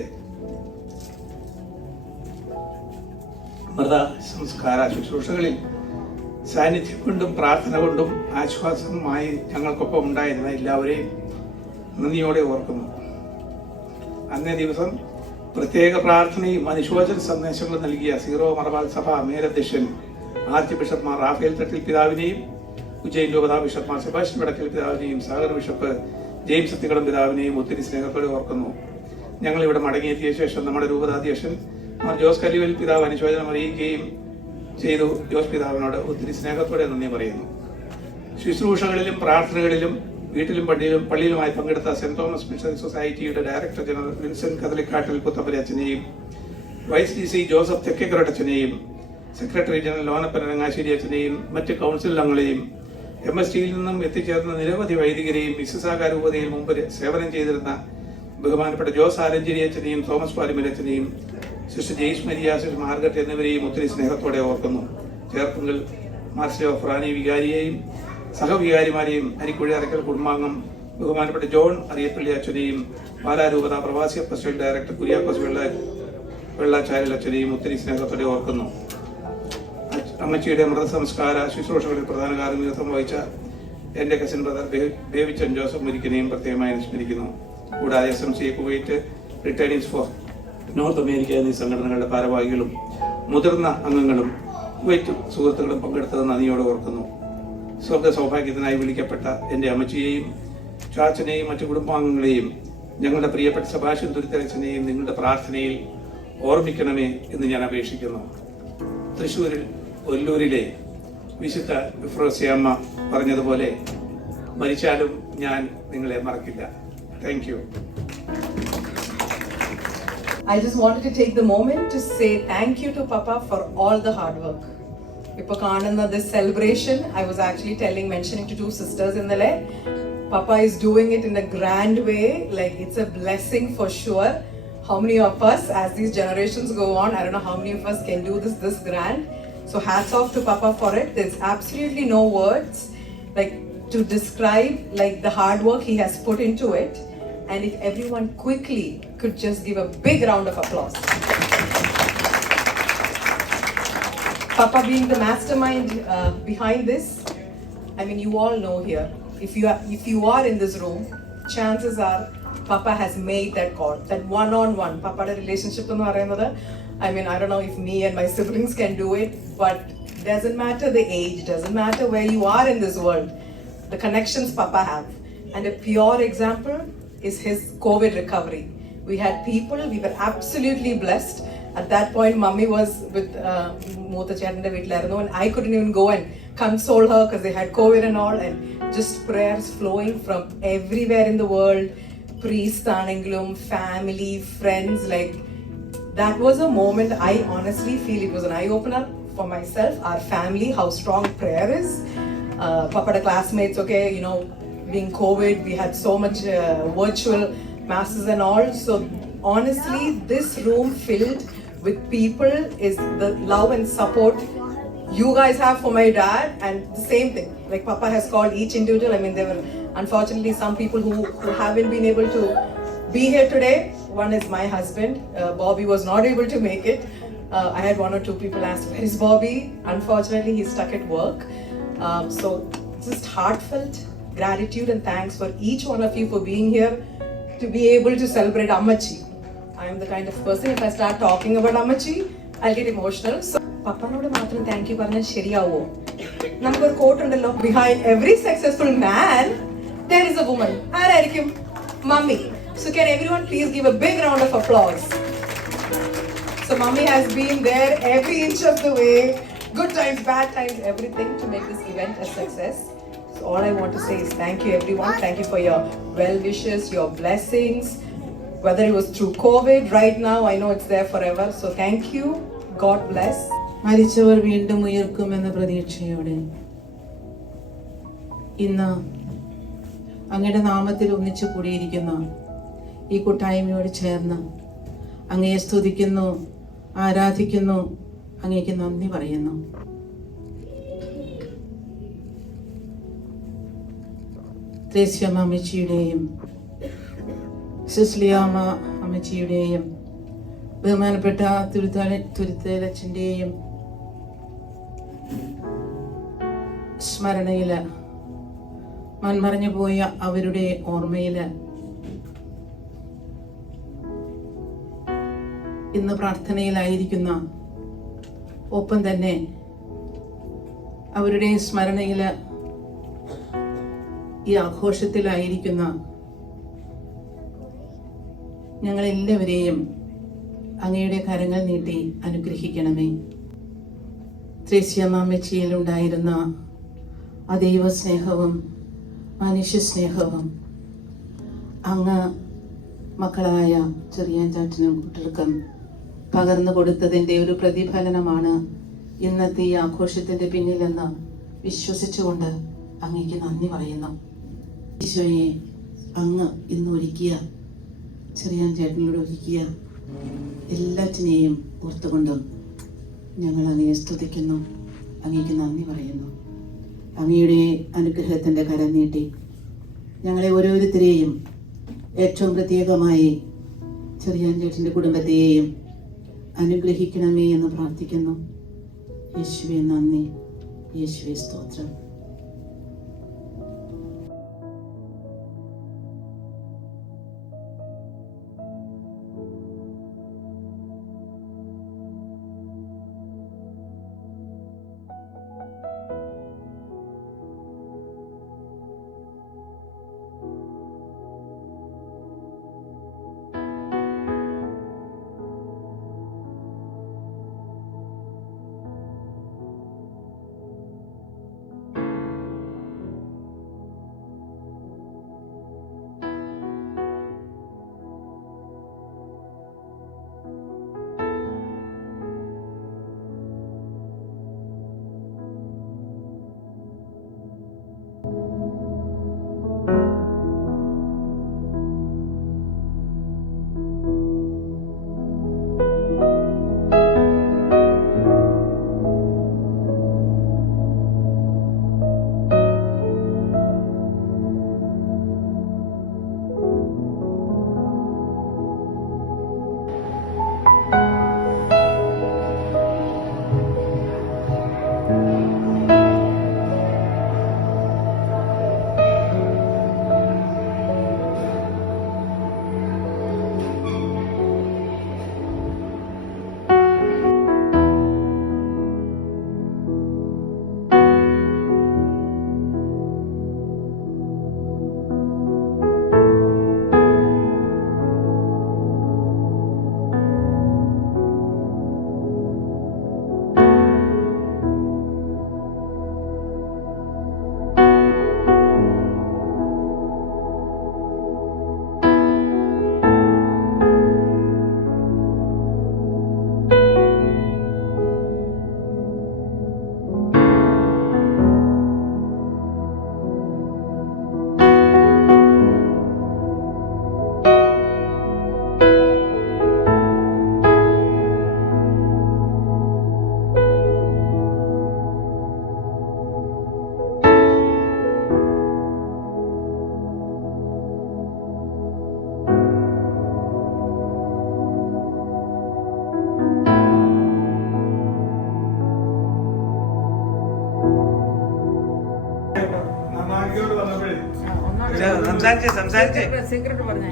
മൃത സംസ്കാര ശുശ്രൂഷകളിൽ സാന്നിധ്യം കൊണ്ടും പ്രാർത്ഥന കൊണ്ടും ആശ്വാസമായി ഞങ്ങൾക്കൊപ്പം ഉണ്ടായിരുന്ന എല്ലാവരെയും നന്ദിയോടെ ഓർക്കുന്നു. അന്നേ ദിവസം പ്രത്യേക പ്രാർത്ഥനയും അനുശോചന സന്ദേശങ്ങളും നൽകിയ സീറോ മലബാർ സഭ മേലധ്യക്ഷൻ ആർച്ച് ബിഷപ്പ്മാർ റാഫേൽ തട്ടിൽ പിതാവിനെയും ഉജ്ജയിൻ രൂപതാ ബിഷപ്പ്മാർ സെബാസ്റ്റ്യൻ വടക്കൽ പിതാവിനെയും സാഗർ ബിഷപ്പ് ജെയിംസ് അത്തിക്കടം പിതാവിനെയും ഒത്തിരി സ്നേഹത്തോടെ ഓർക്കുന്നു. ഞങ്ങൾ ഇവിടെ മടങ്ങിയെത്തിയ ശേഷം നമ്മുടെ രൂപതാധ്യക്ഷൻ മാർ ജോസ് കല്ലുവൽ പിതാവ് അനുശോചനം അറിയിക്കുകയും ചെയ്തു. ജോസ് പിതാവിനോട് ഒത്തിരി സ്നേഹത്തോടെ നന്ദി പറയുന്നു. ശുശ്രൂഷകളിലും പ്രാർത്ഥനകളിലും വീട്ടിലും പള്ളിയിലുമായി പങ്കെടുത്ത സെന്റ് തോമസ് മിഷണറി സൊസൈറ്റിയുടെ ഡയറക്ടർ ജനറൽ വിൻസെന്റ് കദലിക്കാട്ടിൽ പുത്തമ്പരി അച്ഛനെയും വൈസ് DC ജോസഫ് തെക്കേക്കരോട്ട് അച്ഛനെയും സെക്രട്ടറി ജനറൽ ലോനപ്പൻ രംഗാശ്ശേരി അച്ഛനെയും മറ്റ് കൗൺസിൽ അംഗങ്ങളെയും MSTയിൽ നിന്നും എത്തിച്ചേർന്ന നിരവധി വൈദികരെയും മിസിസാഗ രൂപതയിൽ മുമ്പ് സേവനം ചെയ്തിരുന്ന ബഹുമാനപ്പെട്ട ജോസ് ആലഞ്ചേരി അച്ഛനെയും തോമസ് പാലിമൽ അച്ഛനെയും sister Jaise Maria, sister Margaret എന്നിവരെയും ഒത്തിരി സ്നേഹത്തോടെ ഓർക്കുന്നു. ചേർപ്പുങ്കൽ മാർസിലോ ഫ്രാനി വികാരിയെയും സഹവികാരിമാരെയും അരിക്കുഴി അറക്കൽ കുടുംബാംഗം ബഹുമാനപ്പെട്ട ജോൺ അറിയപ്പള്ളി അച്ഛനെയും പാലാരൂപത പ്രവാസി അപ്പസ്റ്റൽ ഡയറക്ടർ കുര്യാക്കോസ് വെള്ളാച്ചാരിൽ അച്ഛനെയും ഒത്തിരി സ്നേഹത്തോടെ ഓർക്കുന്നു. അമ്മച്ചിയുടെ മൃതസംസ്കാര ശുശ്രൂഷകളിൽ പ്രധാന കാർമ്മികത്വം വഹിച്ച എന്റെ കസിൻ ബ്രദർ ബേബിച്ചൻ ജോസഫ് മുരിക്കനെയും പ്രത്യേകമായി അനുസ്മരിക്കുന്നു. കൂടാതെ SMC Kuwait returnings for north America എന്നീ സംഘടനകളുടെ ഭാരവാഹികളും മുതിർന്ന അംഗങ്ങളും കുവൈറ്റ് സുഹൃത്തുക്കളും പങ്കെടുത്തത് നന്ദിയോടെ ഓർക്കുന്നു. സ്വർഗ സൗഭാഗ്യത്തിനായി വിളിക്കപ്പെട്ട എൻ്റെ അമ്മച്ചിയെയും ചാച്ചനെയും മറ്റു കുടുംബാംഗങ്ങളെയും ഞങ്ങളുടെ പ്രിയപ്പെട്ട സെബാസ്റ്റ്യൻ തുരുത്തരച്ചനെയും നിങ്ങളുടെ പ്രാർത്ഥനയിൽ ഓർമ്മിക്കണമേ എന്ന് ഞാൻ അപേക്ഷിക്കുന്നു. തൃശ്ശൂരിൽ ഒല്ലൂരിലെ വിശുദ്ധ വിഫ്രോസ്യമ്മ പറഞ്ഞതുപോലെ മരിച്ചാലും ഞാൻ നിങ്ങളെ മറക്കില്ല. Thank you. I just wanted to take the moment to say thank you to Papa for all the hard work. Ipo Kanana, this celebration, I was actually mentioning to two sisters in the lay. Papa is doing it in a grand way, like it's a blessing for sure. How many of us, as these generations go on, I don't know how many of us can do this grand. So hats off to Papa for it. There's absolutely no words like to describe like the hard work he has put into it. And if everyone quickly could just give a big round of applause. Papa being the mastermind behind this, I mean, you all know here, if you are in this room, chances are Papa has made that call, that one-on-one. Papa's relationship, I mean, I don't know if me and my siblings can do it, but doesn't matter the age, doesn't matter where you are in this world, the connections Papa have. And a pure example is his COVID recovery. We had people, we were absolutely blessed. At that point, Mummy was with Mutha Chetante veettilarunnu, and I couldn't even go and console her because they had COVID and all, and just prayers flowing from everywhere in the world, priests, family, friends, like that was a moment I honestly feel it was an eye-opener for myself, our family, how strong prayer is. Papada classmates, okay, you know, being COVID, we had so much virtual masses and all. So honestly, this room filled with people is the love and support you guys have for my dad, and the same thing. Like Papa has called each individual. I mean, there were unfortunately some people who haven't been able to be here today. One is my husband. Bobby was not able to make it. I had one or two people ask, where is Bobby? Unfortunately, he's stuck at work. So just heartfelt gratitude and thanks for each one of you for being here to be able to celebrate Ammachi. I am the kind of person, if I start talking about Ammachi, I'll get emotional. So, Papa nodu matram thank you parnal sheriyavo. Namukku oru quote undallo, behind every successful man there is a woman. Aarayirikkum? Mummy. So can everyone please give a big round of applause? So Mummy has been there every inch of the way, good times, bad times, everything to make this event a success. So all I want to say is thank you everyone. Thank you for your well wishes, your blessings. Whether it was through COVID, right now, I know it's there forever. So thank you. God bless. മരിച്ചവർ വീണ്ടും ഉയർക്കുമെന്ന പ്രതീക്ഷയോടെ ഇന്ന് അങ്ങയുടെ നാമത്തിൽ ഒന്നിച്ചു കൂടിയിരിക്കുന്ന ഈ കൂട്ടായ്മയോട് ചേർന്ന് അങ്ങയെ സ്തുതിക്കുന്നു, ആരാധിക്കുന്നു, അങ്ങേക്ക് നന്ദി പറയുന്നു. ത്രേസ്യാമ്മ അമ്മച്ചിയുടെയും സിസ്ലിയാമ്മ അമ്മച്ചിയുടെയും ബഹുമാനപ്പെട്ട തുരുത്തേലച്ചൻ്റെയും സ്മരണയില് മൺമറഞ്ഞു പോയ അവരുടെ ഓർമ്മയില് ഇന്ന് പ്രാർത്ഥനയിലായിരിക്കുന്ന, ഒപ്പം തന്നെ അവരുടെ സ്മരണയില് ഈ ആഘോഷത്തിലായിരിക്കുന്ന ഞങ്ങളെല്ലാവരെയും അങ്ങയുടെ കരങ്ങൾ നീട്ടി അനുഗ്രഹിക്കണമേ. ത്രേസ്യാമ്മച്ചിയിൽ ഉണ്ടായിരുന്ന ആ ദൈവസ്നേഹവും മനുഷ്യ സ്നേഹവും അങ്ങ് മക്കളായ ചെറിയാൻ ചാച്ചനും കുട്ടികൾക്കും പകർന്നു കൊടുത്തതിൻ്റെ ഒരു പ്രതിഫലനമാണ് ഇന്നത്തെ ഈ ആഘോഷത്തിൻ്റെ പിന്നിലെന്ന് വിശ്വസിച്ചുകൊണ്ട് അങ്ങേക്ക് നന്ദി പറയുന്നു. ഈശോയെ, അങ്ങ് ഇന്ന് ഒരുക്കിയ, ചെറിയാൻ ചേട്ടനോട് ഒരുക്കിയ എല്ലാറ്റിനെയും ഓർത്തുകൊണ്ടും ഞങ്ങൾ അങ്ങയെ സ്തുതിക്കുന്നു, അങ്ങേക്ക് നന്ദി പറയുന്നു. അങ്ങയുടെ അനുഗ്രഹത്തിൻ്റെ കരം നീട്ടി ഞങ്ങളെ ഓരോരുത്തരെയും, ഏറ്റവും പ്രത്യേകമായി ചെറിയാൻ ചേട്ടൻ്റെ കുടുംബത്തെയും അനുഗ്രഹിക്കണമേ എന്ന് പ്രാർത്ഥിക്കുന്നു. യേശുവേ നന്ദി, യേശുവേ സ്തോത്രം. സീക്രട്ട് പറഞ്ഞേ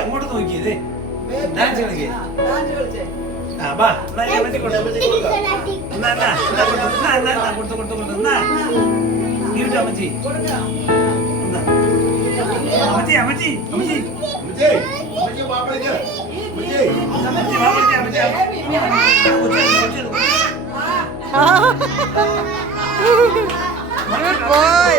അങ്ങോട്ട് നോക്കിയതേ ഡാൻസ് കളിക്കേ അമ്മച്ചി അമ്മച്ചി അമ്മച്ചി Good boy.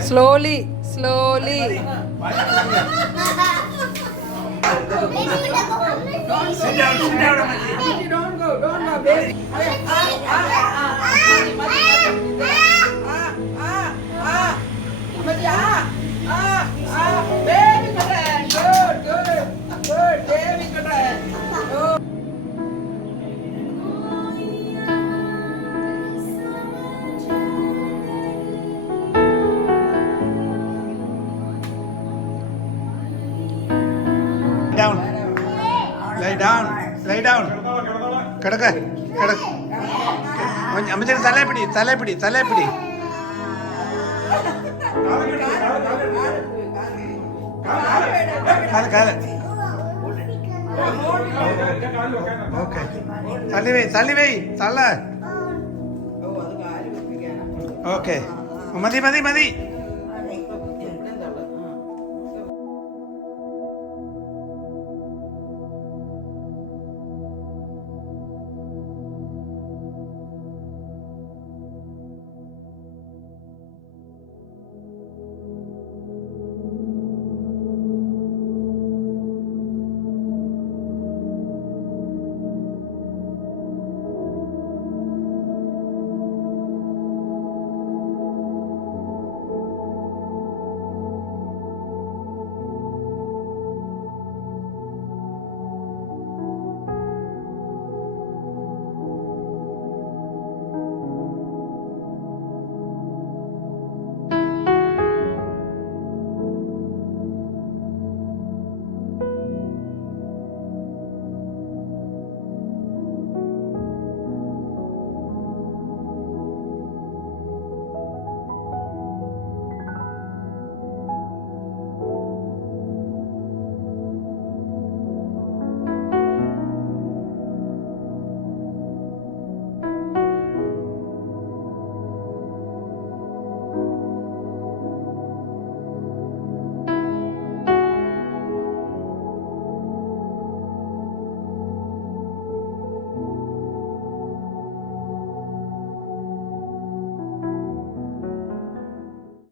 Slowly, slowly. Sit down, Ammachchi. Don't go, baby. Good, baby, good. Lay down. കിടക്ക് അമ്മച്ചേരി തലപ്പിടി കാല് ഓക്കെ തള്ളി വേ തള്ള ഓക്കെ മതി